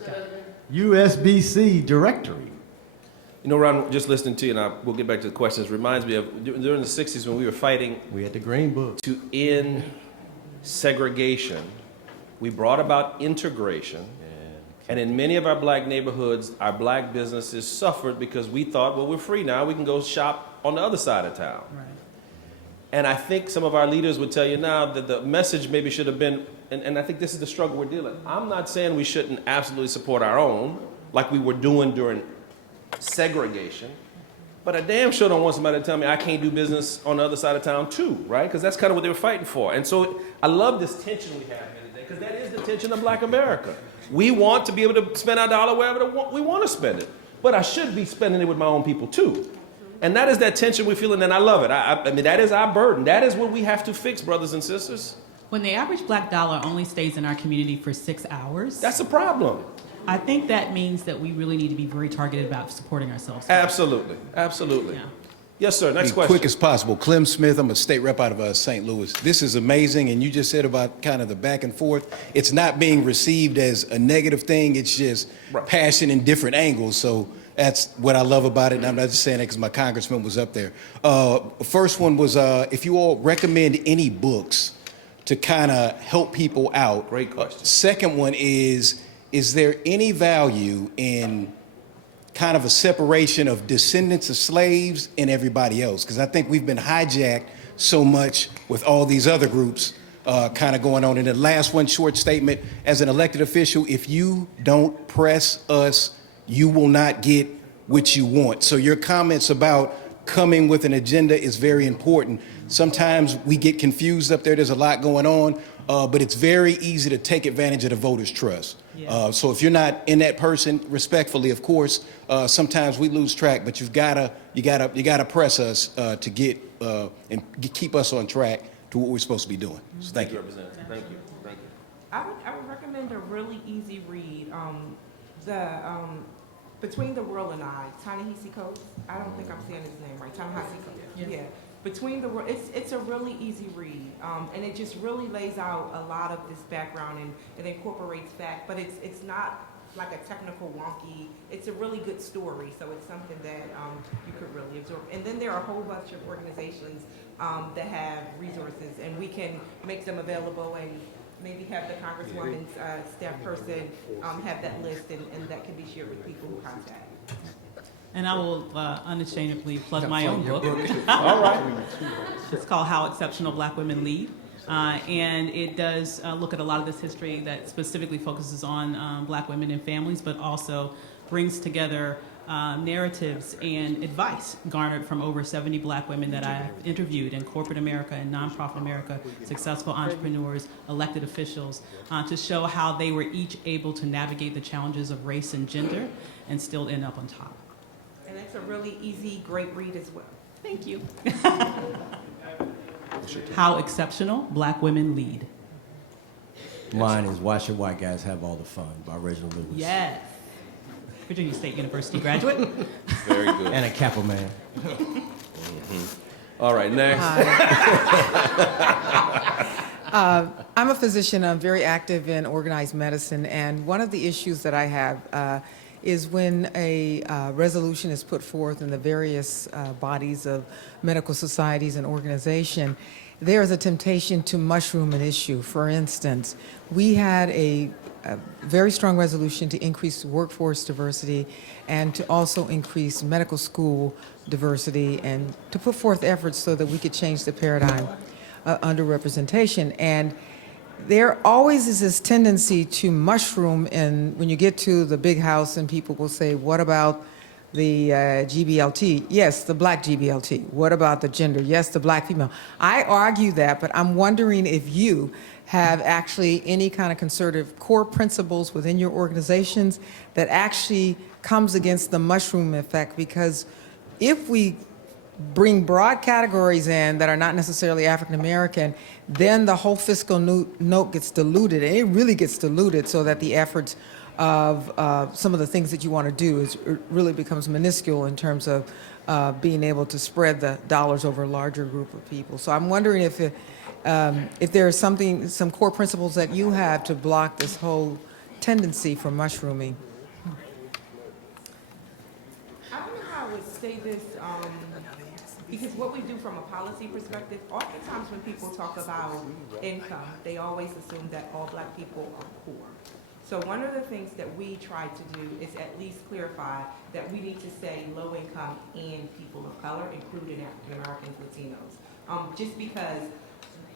Got it. USBC directory. You know, Ron, just listening to you, and we'll get back to the questions, reminds me of during the 60s when we were fighting We had the Green Book. to end segregation. We brought about integration. And in many of our black neighborhoods, our black businesses suffered because we thought, well, we're free now. We can go shop on the other side of town. Right. And I think some of our leaders would tell you now that the message maybe should have been, and I think this is the struggle we're dealing with. I'm not saying we shouldn't absolutely support our own, like we were doing during segregation, but I damn sure don't want somebody to tell me I can't do business on the other side of town too, right? Because that's kind of what they were fighting for. And so I love this tension we have here today, because that is the tension of black America. We want to be able to spend our dollar wherever we want to spend it, but I should be spending it with my own people too. And that is that tension we're feeling, and I love it. I mean, that is our burden. That is what we have to fix, brothers and sisters. When the average black dollar only stays in our community for 6 hours, That's a problem. I think that means that we really need to be very targeted about supporting ourselves. Absolutely, absolutely. Yeah. Yes, sir. Next Be question. quick as possible. Clem Smith, I'm a state rep out of St. Louis. This is amazing, and you just said about kind of the back and forth. It's not being received as a negative thing. It's just Right. passion in different angles. So that's what I love about it, and I'm not just saying that because my congressman was up there. First one was if you all recommend any books to kind of help people out. Great question. Second one is there any value in kind of a separation of descendants of slaves and everybody else? Because I think we've been hijacked so much with all these other groups kind of going on. And the last one, short statement, as an elected official, if you don't press us, you will not get what you want. So your comments about coming with an agenda is very important. Sometimes we get confused up there. There's a lot going on, but it's very easy to take advantage of the voters' trust. Yeah. So if you're not in that person, respectfully, of course, sometimes we lose track. But you gotta press us to get and keep us on track to what we're supposed to be doing. So thank you. Representative. Thank you. Thank you. I would recommend a really easy read. Between the World and I, Ta-Nehisi Coates. I don't think I'm saying his name right. Ta-Nehisi Coates. Yeah. Yeah. Between the World, it's a really easy read, and it just really lays out a lot of this background and it incorporates fact. But it's not like a technical wonky. It's a really good story, so it's something that you could really absorb. And then there are a whole bunch of organizations that have resources, and we can make them available and maybe have the Congresswoman's staff person have that list, and that can be shared with people who contact. And I will unashamedly plug my own book. All right. It's called How Exceptional Black Women Lead. And it does look at a lot of this history that specifically focuses on black women and families, but also brings together narratives and advice garnered from over 70 black women that I've interviewed in corporate America and nonprofit America, successful entrepreneurs, elected officials, to show how they were each able to navigate the challenges of race and gender and still end up on top. And it's a really easy, great read as well. Thank you. How Exceptional Black Women Lead. Mine is Why Should White Guys Have All the Fun by Reginald Lewis. Yes. Virginia State University graduate. Very good. And a Kappa man. All right, next. I'm a physician. I'm very active in organized medicine, and one of the issues that I have is when a resolution is put forth in the various bodies of medical societies and organization, there is a temptation to mushroom an issue. For instance, we had a very strong resolution to increase workforce diversity and to also increase medical school diversity and to put forth efforts so that we could change the paradigm underrepresentation. And there always is this tendency to mushroom, and when you get to the big house and people will say, what about the GBLT? Yes, the black GBLT. What about the gender? Yes, the black female. I argue that, but I'm wondering if you have actually any kind of conservative core principles within your organizations that actually comes against the mushroom effect, because if we bring broad categories in that are not necessarily African American, then the whole fiscal note gets diluted, and it really gets diluted so that the efforts of some of the things that you want to do really becomes minuscule in terms of being able to spread the dollars over a larger group of people. So I'm wondering if there is some core principles that you have to block this whole tendency for mushrooming. I don't know how I would say this, because what we do from a policy perspective, oftentimes when people talk about income, they always assume that all black people are poor. So one of the things that we try to do is at least clarify that we need to say low income and people of color, including African Americans, Latinos. Just because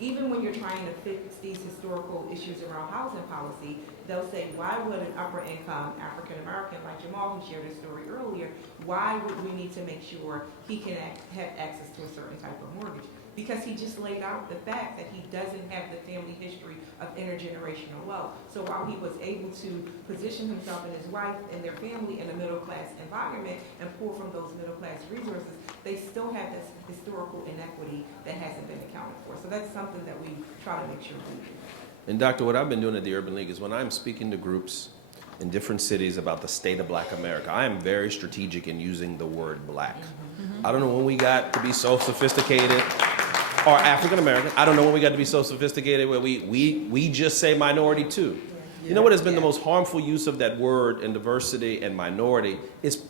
even when you're trying to fix these historical issues around housing policy, they'll say, why would an upper income African American like Jamal, who shared his story earlier, why would we need to make sure he can have access to a certain type of mortgage? Because he just laid out the fact that he doesn't have the family history of intergenerational wealth. So while he was able to position himself and his wife and their family in a middle-class environment and pull from those middle-class resources, they still have this historical inequity that hasn't been accounted for. So that's something that we try to make sure we do. And Doctor, what I've been doing at the Urban League is when I'm speaking to groups in different cities about the state of black America, I am very strategic in using the word black. I don't know when we got to be so sophisticated, or African American, I don't know when we got to be so sophisticated where we just say minority too. You know what has been the most harmful use of that word in diversity and minority is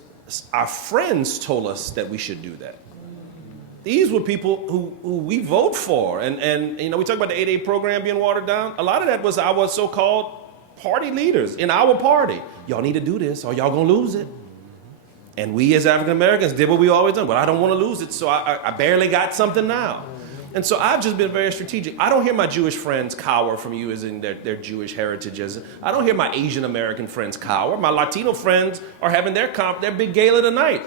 our friends told us that we should do that. These were people who we vote for. And you know, we talk about the 8A program being watered down. A lot of that was our so-called party leaders in our party. Y'all need to do this or y'all gonna lose it. And we as African Americans did what we always done. Well, I don't want to lose it, so I barely got something now. And so I've just been very strategic. I don't hear my Jewish friends cower from using their Jewish heritages. I don't hear my Asian American friends cower. My Latino friends are having their big gala tonight.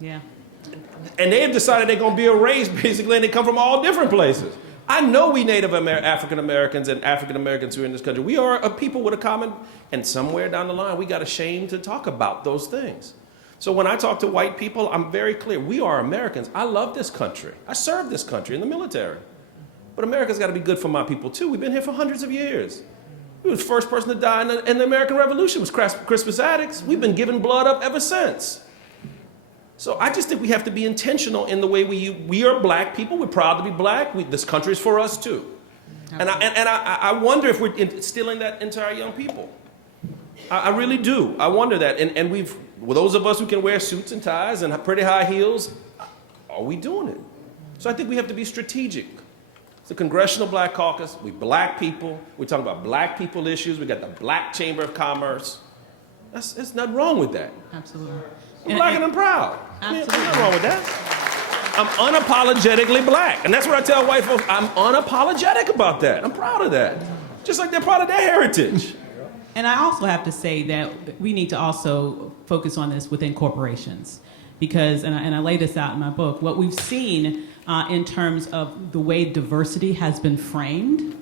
Yeah. And they have decided they're going to be a race, basically, and they come from all different places. I know we Native African Americans and African Americans who are in this country, we are a people with a common, and somewhere down the line, we got ashamed to talk about those things. So when I talk to white people, I'm very clear. We are Americans. I love this country. I served this country in the military. But America's got to be good for my people, too. We've been here for hundreds of years. We were the first person to die in the American Revolution was Crispus Attucks. We've been giving blood up ever since. So I just think we have to be intentional in the way we are black people. We're proud to be black. This country is for us, too. And I wonder if we're instilling that into our young people. I really do. I wonder that. And well, those of us who can wear suits and ties and pretty high heels, are we doing it? So I think we have to be strategic. It's the Congressional Black Caucus. We black people. We're talking about black people issues. We got the Black Chamber of Commerce. There's nothing wrong with that. Absolutely. I'm black and I'm proud. Absolutely. There's nothing wrong with that. I'm unapologetically black. And that's what I tell white folks. I'm unapologetic about that. I'm proud of that. Just like they're proud of their heritage. And I also have to say that we need to also focus on this within corporations, because, and I lay this out in my book, what we've seen in terms of the way diversity has been framed,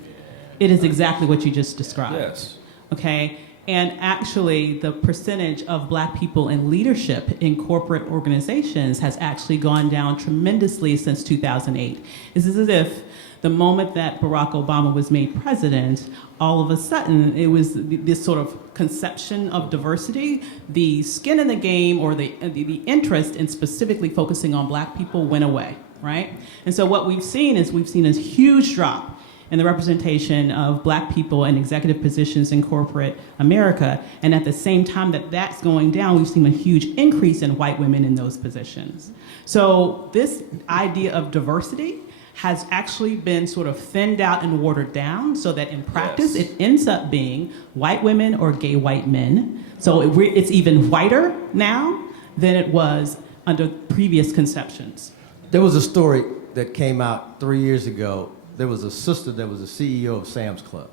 it is exactly what you just described. Yes. Okay? And actually, the percentage of black people in leadership in corporate organizations has actually gone down tremendously since 2008. It's as if the moment that Barack Obama was made president, all of a sudden, it was this sort of conception of diversity, the skin in the game or the interest in specifically focusing on black people went away, right? And so what we've seen is a huge drop in the representation of black people in executive positions in corporate America. And at the same time that that's going down, we've seen a huge increase in white women in those positions. So this idea of diversity has actually been sort of thinned out and watered down so that in practice it ends up being white women or gay white men. So it's even whiter now than it was under previous conceptions. There was a story that came out 3 years ago there was a sister that was the CEO of Sam's Club,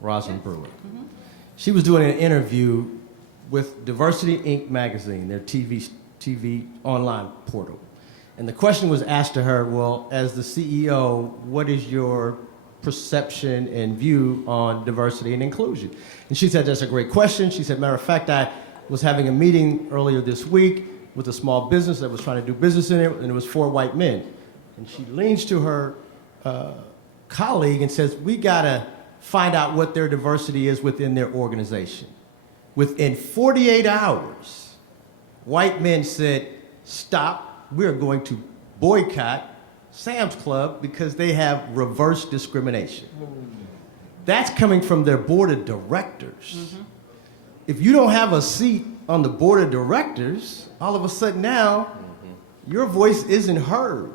Rosalind Brewer. She was doing an interview with Diversity Inc. magazine, their TV online portal. And the question was asked to her, well, as the CEO, what is your perception and view on diversity and inclusion? And she said, that's a great question. She said, matter of fact, I was having a meeting earlier this week with a small business that was trying to do business in it, and it was 4 white men. And she leans to her colleague and says, we gotta find out what their diversity is within their organization. Within 48 hours, white men said, stop, we're going to boycott Sam's Club because they have reverse discrimination. That's coming from their board of directors. If you don't have a seat on the board of directors, all of a sudden now, your voice isn't heard.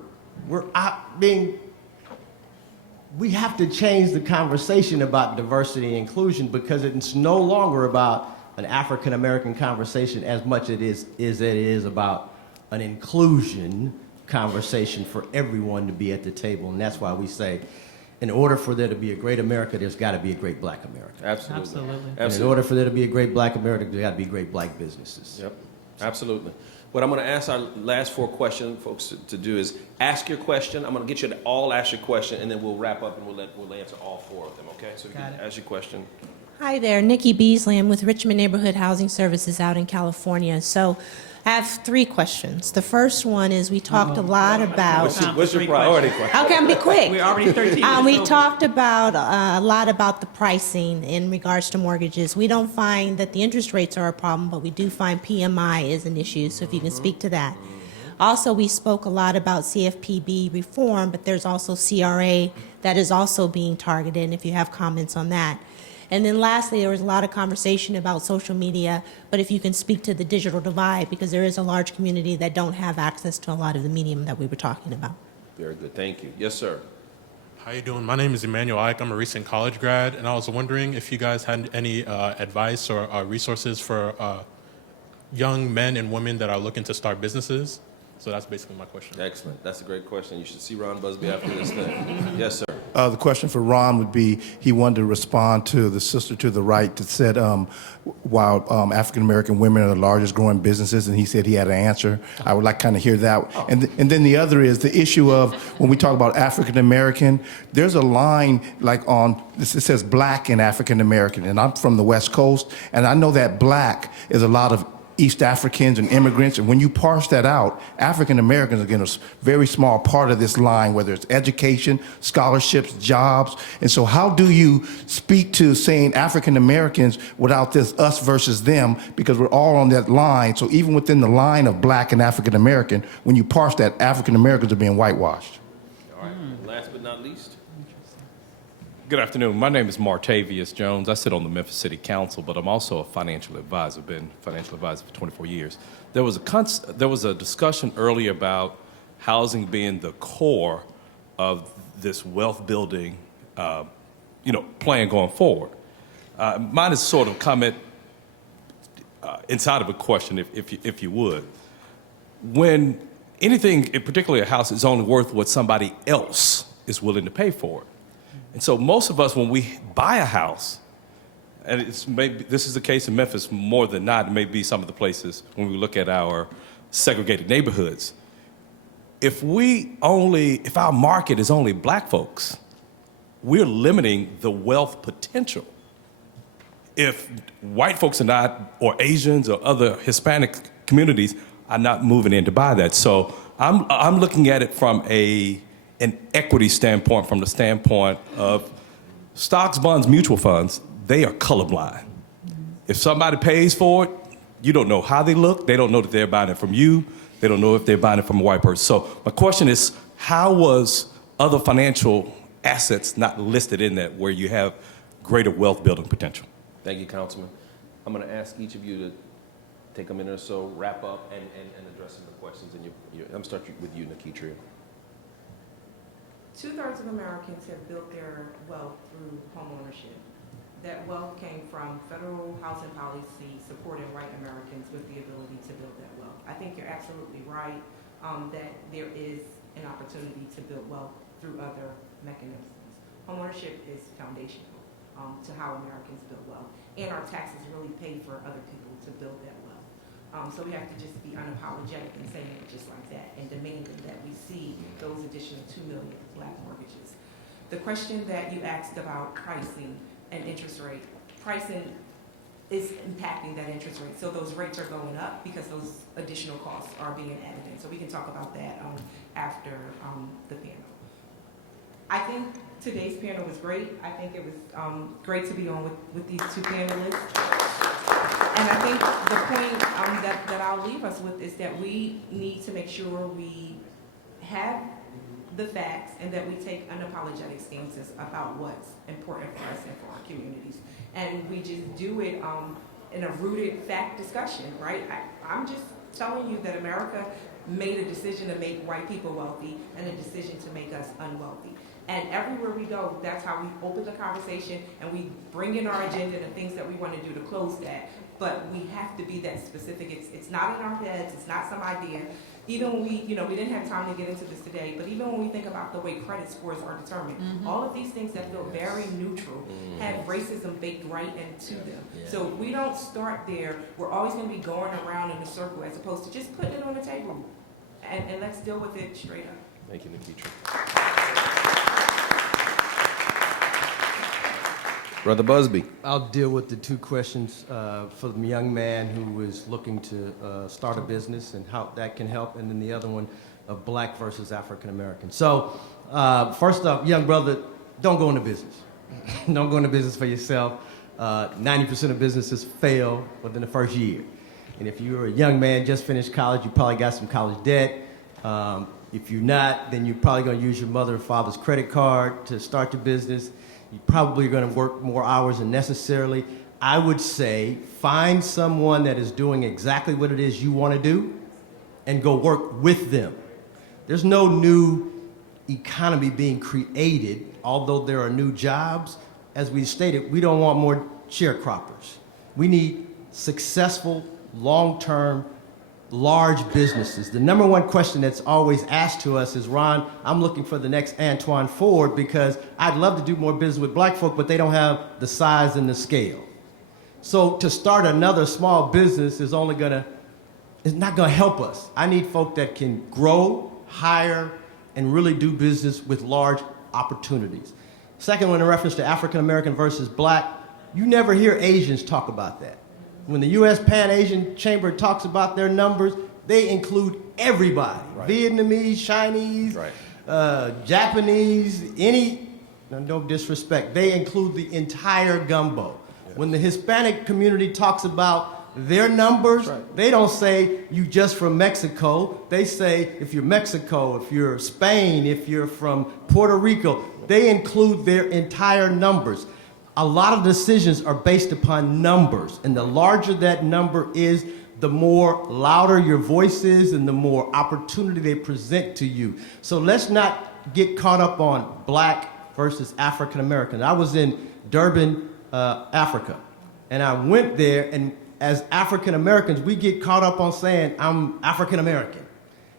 We have to change the conversation about diversity and inclusion because it's no longer about an African American conversation as much as it is about an inclusion conversation for everyone to be at the table. And that's why we say, in order for there to be a great America, there's got to be a great black America. Absolutely. And in order for there to be a great black America, there got to be great black businesses. Yep, absolutely. What I'm going to ask our last 4 questions, folks, to do is ask your question. I'm going to get you to all ask your question, and then we'll wrap up and we'll answer all 4 of them, okay? So you can ask your question. Hi there, Nikki Beasley. I'm with Richmond Neighborhood Housing Services out in California. So I have 3 questions. The first one is we talked a lot about... What's your priority question? Okay, I'm going to be quick. We're already 13 minutes We over. talked about a lot about the pricing in regards to mortgages. We don't find that the interest rates are a problem, but we do find PMI is an issue, so if you can speak to that. Also, we spoke a lot about CFPB reform, but there's also CRA that is also being targeted, and if you have comments on that. And then lastly, there was a lot of conversation about social media, but if you can speak to the digital divide, because there is a large community that don't have access to a lot of the medium that we were talking about. Very good, thank you. Yes, sir. How you doing? My name is Emmanuel Ike. I'm a recent college grad, and I was wondering if you guys had any advice or resources for young men and women that are looking to start businesses. So that's basically my question. Excellent. That's a great question. You should see Ron Busby after this thing. Yes, sir. The question for Ron would be, he wanted to respond to the sister to the right that said, while African-American women are the largest growing businesses, and he said he had an answer. I would like to kind of hear that. And then the other is the issue of when we talk about African-American, there's a line like on, it says black and African-American, and I'm from the West Coast, and I know that black is a lot of East Africans and immigrants, and when you parse that out, African Americans are getting a very small part of this line, whether it's education, scholarships, jobs. And so how do you speak to saying African Americans without this us versus them, because we're all on that line. So even within the line of black and African American, when you parse that, African Americans are being whitewashed. All right, last but not least. Good afternoon. My name is Martavius Jones. I sit on the Memphis City Council, but I'm also a financial advisor. Been a financial advisor for 24 years. There was a discussion earlier about housing being the core of this wealth building, plan going forward. Mine is sort of comment inside of a question, if you would. When anything, particularly a house, is only worth what somebody else is willing to pay for it. And so most of us, when we buy a house, and this is the case in Memphis more than not, it may be some of the places when we look at our segregated neighborhoods. If our market is only black folks, we're limiting the wealth potential. If white folks are not, or Asians or other Hispanic communities are not moving in to buy that. So I'm looking at it from an equity standpoint, from the standpoint of stocks, bonds, mutual funds, they are colorblind. If somebody pays for it, you don't know how they look. They don't know that they're buying it from you. They don't know if they're buying it from a white person. So my question is, how was other financial assets not listed in that where you have greater wealth building potential? Thank you, Councilman. I'm going to ask each of you to take a minute or so, wrap up, and address some of the questions. And I'm going to start with you, Nikitria. 2/3 of Americans have built their wealth through homeownership. That wealth came from federal housing policy supporting white Americans with the ability to build that wealth. I think you're absolutely right that there is an opportunity to build wealth through other mechanisms. Homeownership is foundational to how Americans build wealth, and our taxes really pay for other people to build that wealth. So we have to just be unapologetic in saying it just like that and demanding that we see those additional 2 million black mortgages. The question that you asked about pricing and interest rate, pricing is impacting that interest rate. So those rates are going up because those additional costs are being added in. So we can talk about that after the panel. I think today's panel was great. I think it was great to be on with these two panelists. And I think the point that I'll leave us with is that we need to make sure we have the facts and that we take unapologetic stances about what's important for us and for our communities. And we just do it in a rooted fact discussion, right? I'm just telling you that America made a decision to make white people wealthy and a decision to make us unwealthy. And everywhere we go, that's how we open the conversation and we bring in our agenda and the things that we want to do to close that. But we have to be that specific. It's not in our heads. It's not some idea. Even when we didn't have time to get into this today, but even when we think about the way credit scores are determined, all of these things that feel very neutral have racism baked right into them. Yeah. So if we don't start there, we're always going to be going around in a circle as opposed to just putting it on the table. And let's deal with it straight up. Thank you, Nikita. Brother Busby. I'll deal with the two questions for the young man who is looking to start a business and how that can help, and then the other one of black versus African American. So first off, young brother, don't go into business. Don't go into business for yourself. 90% of businesses fail within the first year. And if you're a young man, just finished college, you probably got some college debt. If you're not, then you're probably going to use your mother or father's credit card to start your business. You're probably going to work more hours than necessarily. I would say find someone that is doing exactly what it is you want to do and go work with them. There's no new economy being created, although there are new jobs. As we stated, we don't want more sharecroppers. We need successful, long-term, large businesses. The number one question that's always asked to us is, Ron, I'm looking for the next Antoine Ford because I'd love to do more business with black folk, but they don't have the size and the scale. So to start another small business is not gonna help us. I need folk that can grow, hire, and really do business with large opportunities. Second one, in reference to African American versus black, you never hear Asians talk about that. When the U.S. Pan-Asian Chamber talks about their numbers, they include everybody. Right. Vietnamese, Chinese, right. Japanese, no disrespect, they include the entire gumbo. Yes. When the Hispanic community talks about their numbers, right. They don't say you just from Mexico. They say if you're Mexico, if you're Spain, if you're from Puerto Rico, they include their entire numbers. A lot of decisions are based upon numbers, and the larger that number is, the more louder your voice is and the more opportunity they present to you. So let's not get caught up on black versus African American. I was in Durban, Africa, and I went there, and as African Americans, we get caught up on saying, I'm African American.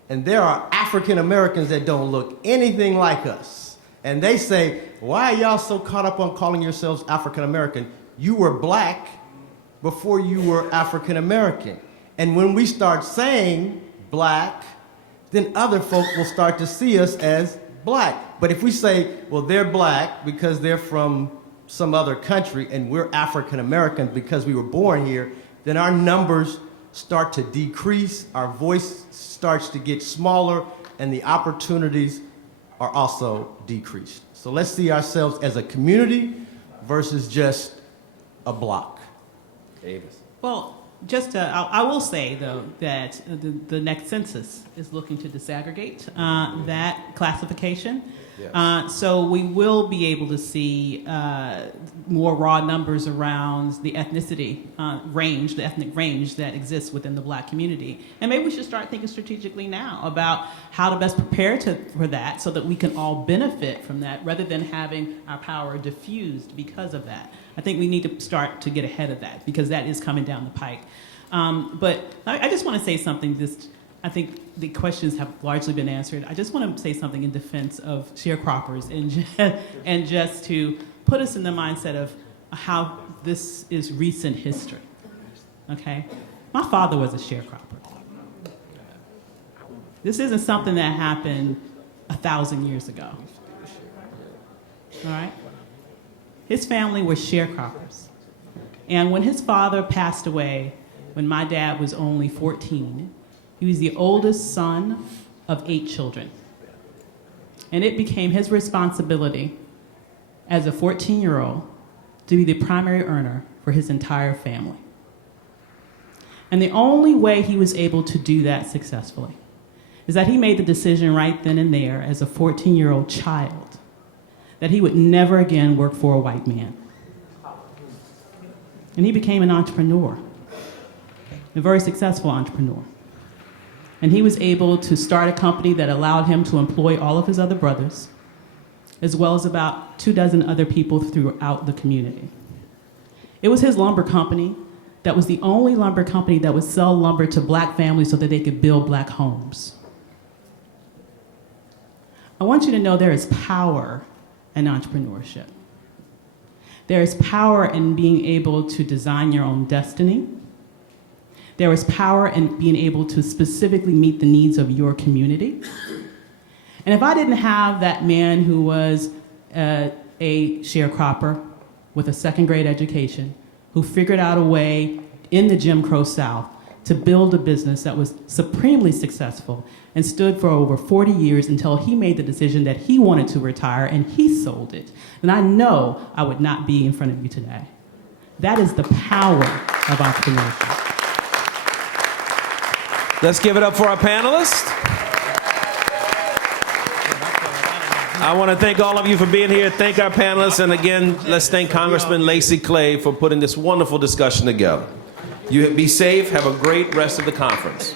And there are African Americans that don't look anything like us. And they say, why are y'all so caught up on calling yourselves African American? You were black before you were African American. And when we start saying black, then other folk will start to see us as black. But if we say, well, they're black because they're from some other country and we're African American because we were born here, then our numbers start to decrease, our voice starts to get smaller, and the opportunities are also decreased. So let's see ourselves as a community versus just a block. Davis. Well, I will say, though, that the next census is looking to disaggregate that classification. Yes. So we will be able to see more raw numbers around the ethnicity range, the ethnic range that exists within the black community. And maybe we should start thinking strategically now about how to best prepare for that so that we can all benefit from that rather than having our power diffused because of that. I think we need to start to get ahead of that because that is coming down the pike. But I just want to say something just I think the questions have largely been answered. I just want to say something in defense of sharecroppers and just to put us in the mindset of how this is recent history, okay? My father was a sharecropper. This isn't something that happened 1,000 years ago, all right? His family were sharecroppers. And when his father passed away, when my dad was only 14, he was the oldest son of 8 children. And it became his responsibility as a 14-year-old to be the primary earner for his entire family. And the only way he was able to do that successfully is that he made the decision right then and there as a 14-year-old child that he would never again work for a white man. And he became an entrepreneur, a very successful entrepreneur. And he was able to start a company that allowed him to employ all of his other brothers, as well as about 24 other people throughout the community. It was his lumber company that was the only lumber company that would sell lumber to black families so that they could build black homes. I want you to know there is power in entrepreneurship. There is power in being able to design your own destiny. There is power in being able to specifically meet the needs of your community. And if I didn't have that man who was a sharecropper with a second-grade education, who figured out a way in the Jim Crow South to build a business that was supremely successful and stood for over 40 years until he made the decision that he wanted to retire and he sold it, then I know I would not be in front of you today. That is the power of entrepreneurship. Let's give it up for our panelists. I want to thank all of you for being here. Thank our panelists. And again, let's thank Congressman Lacey Clay for putting this wonderful discussion together. You be safe. Have a great rest of the conference.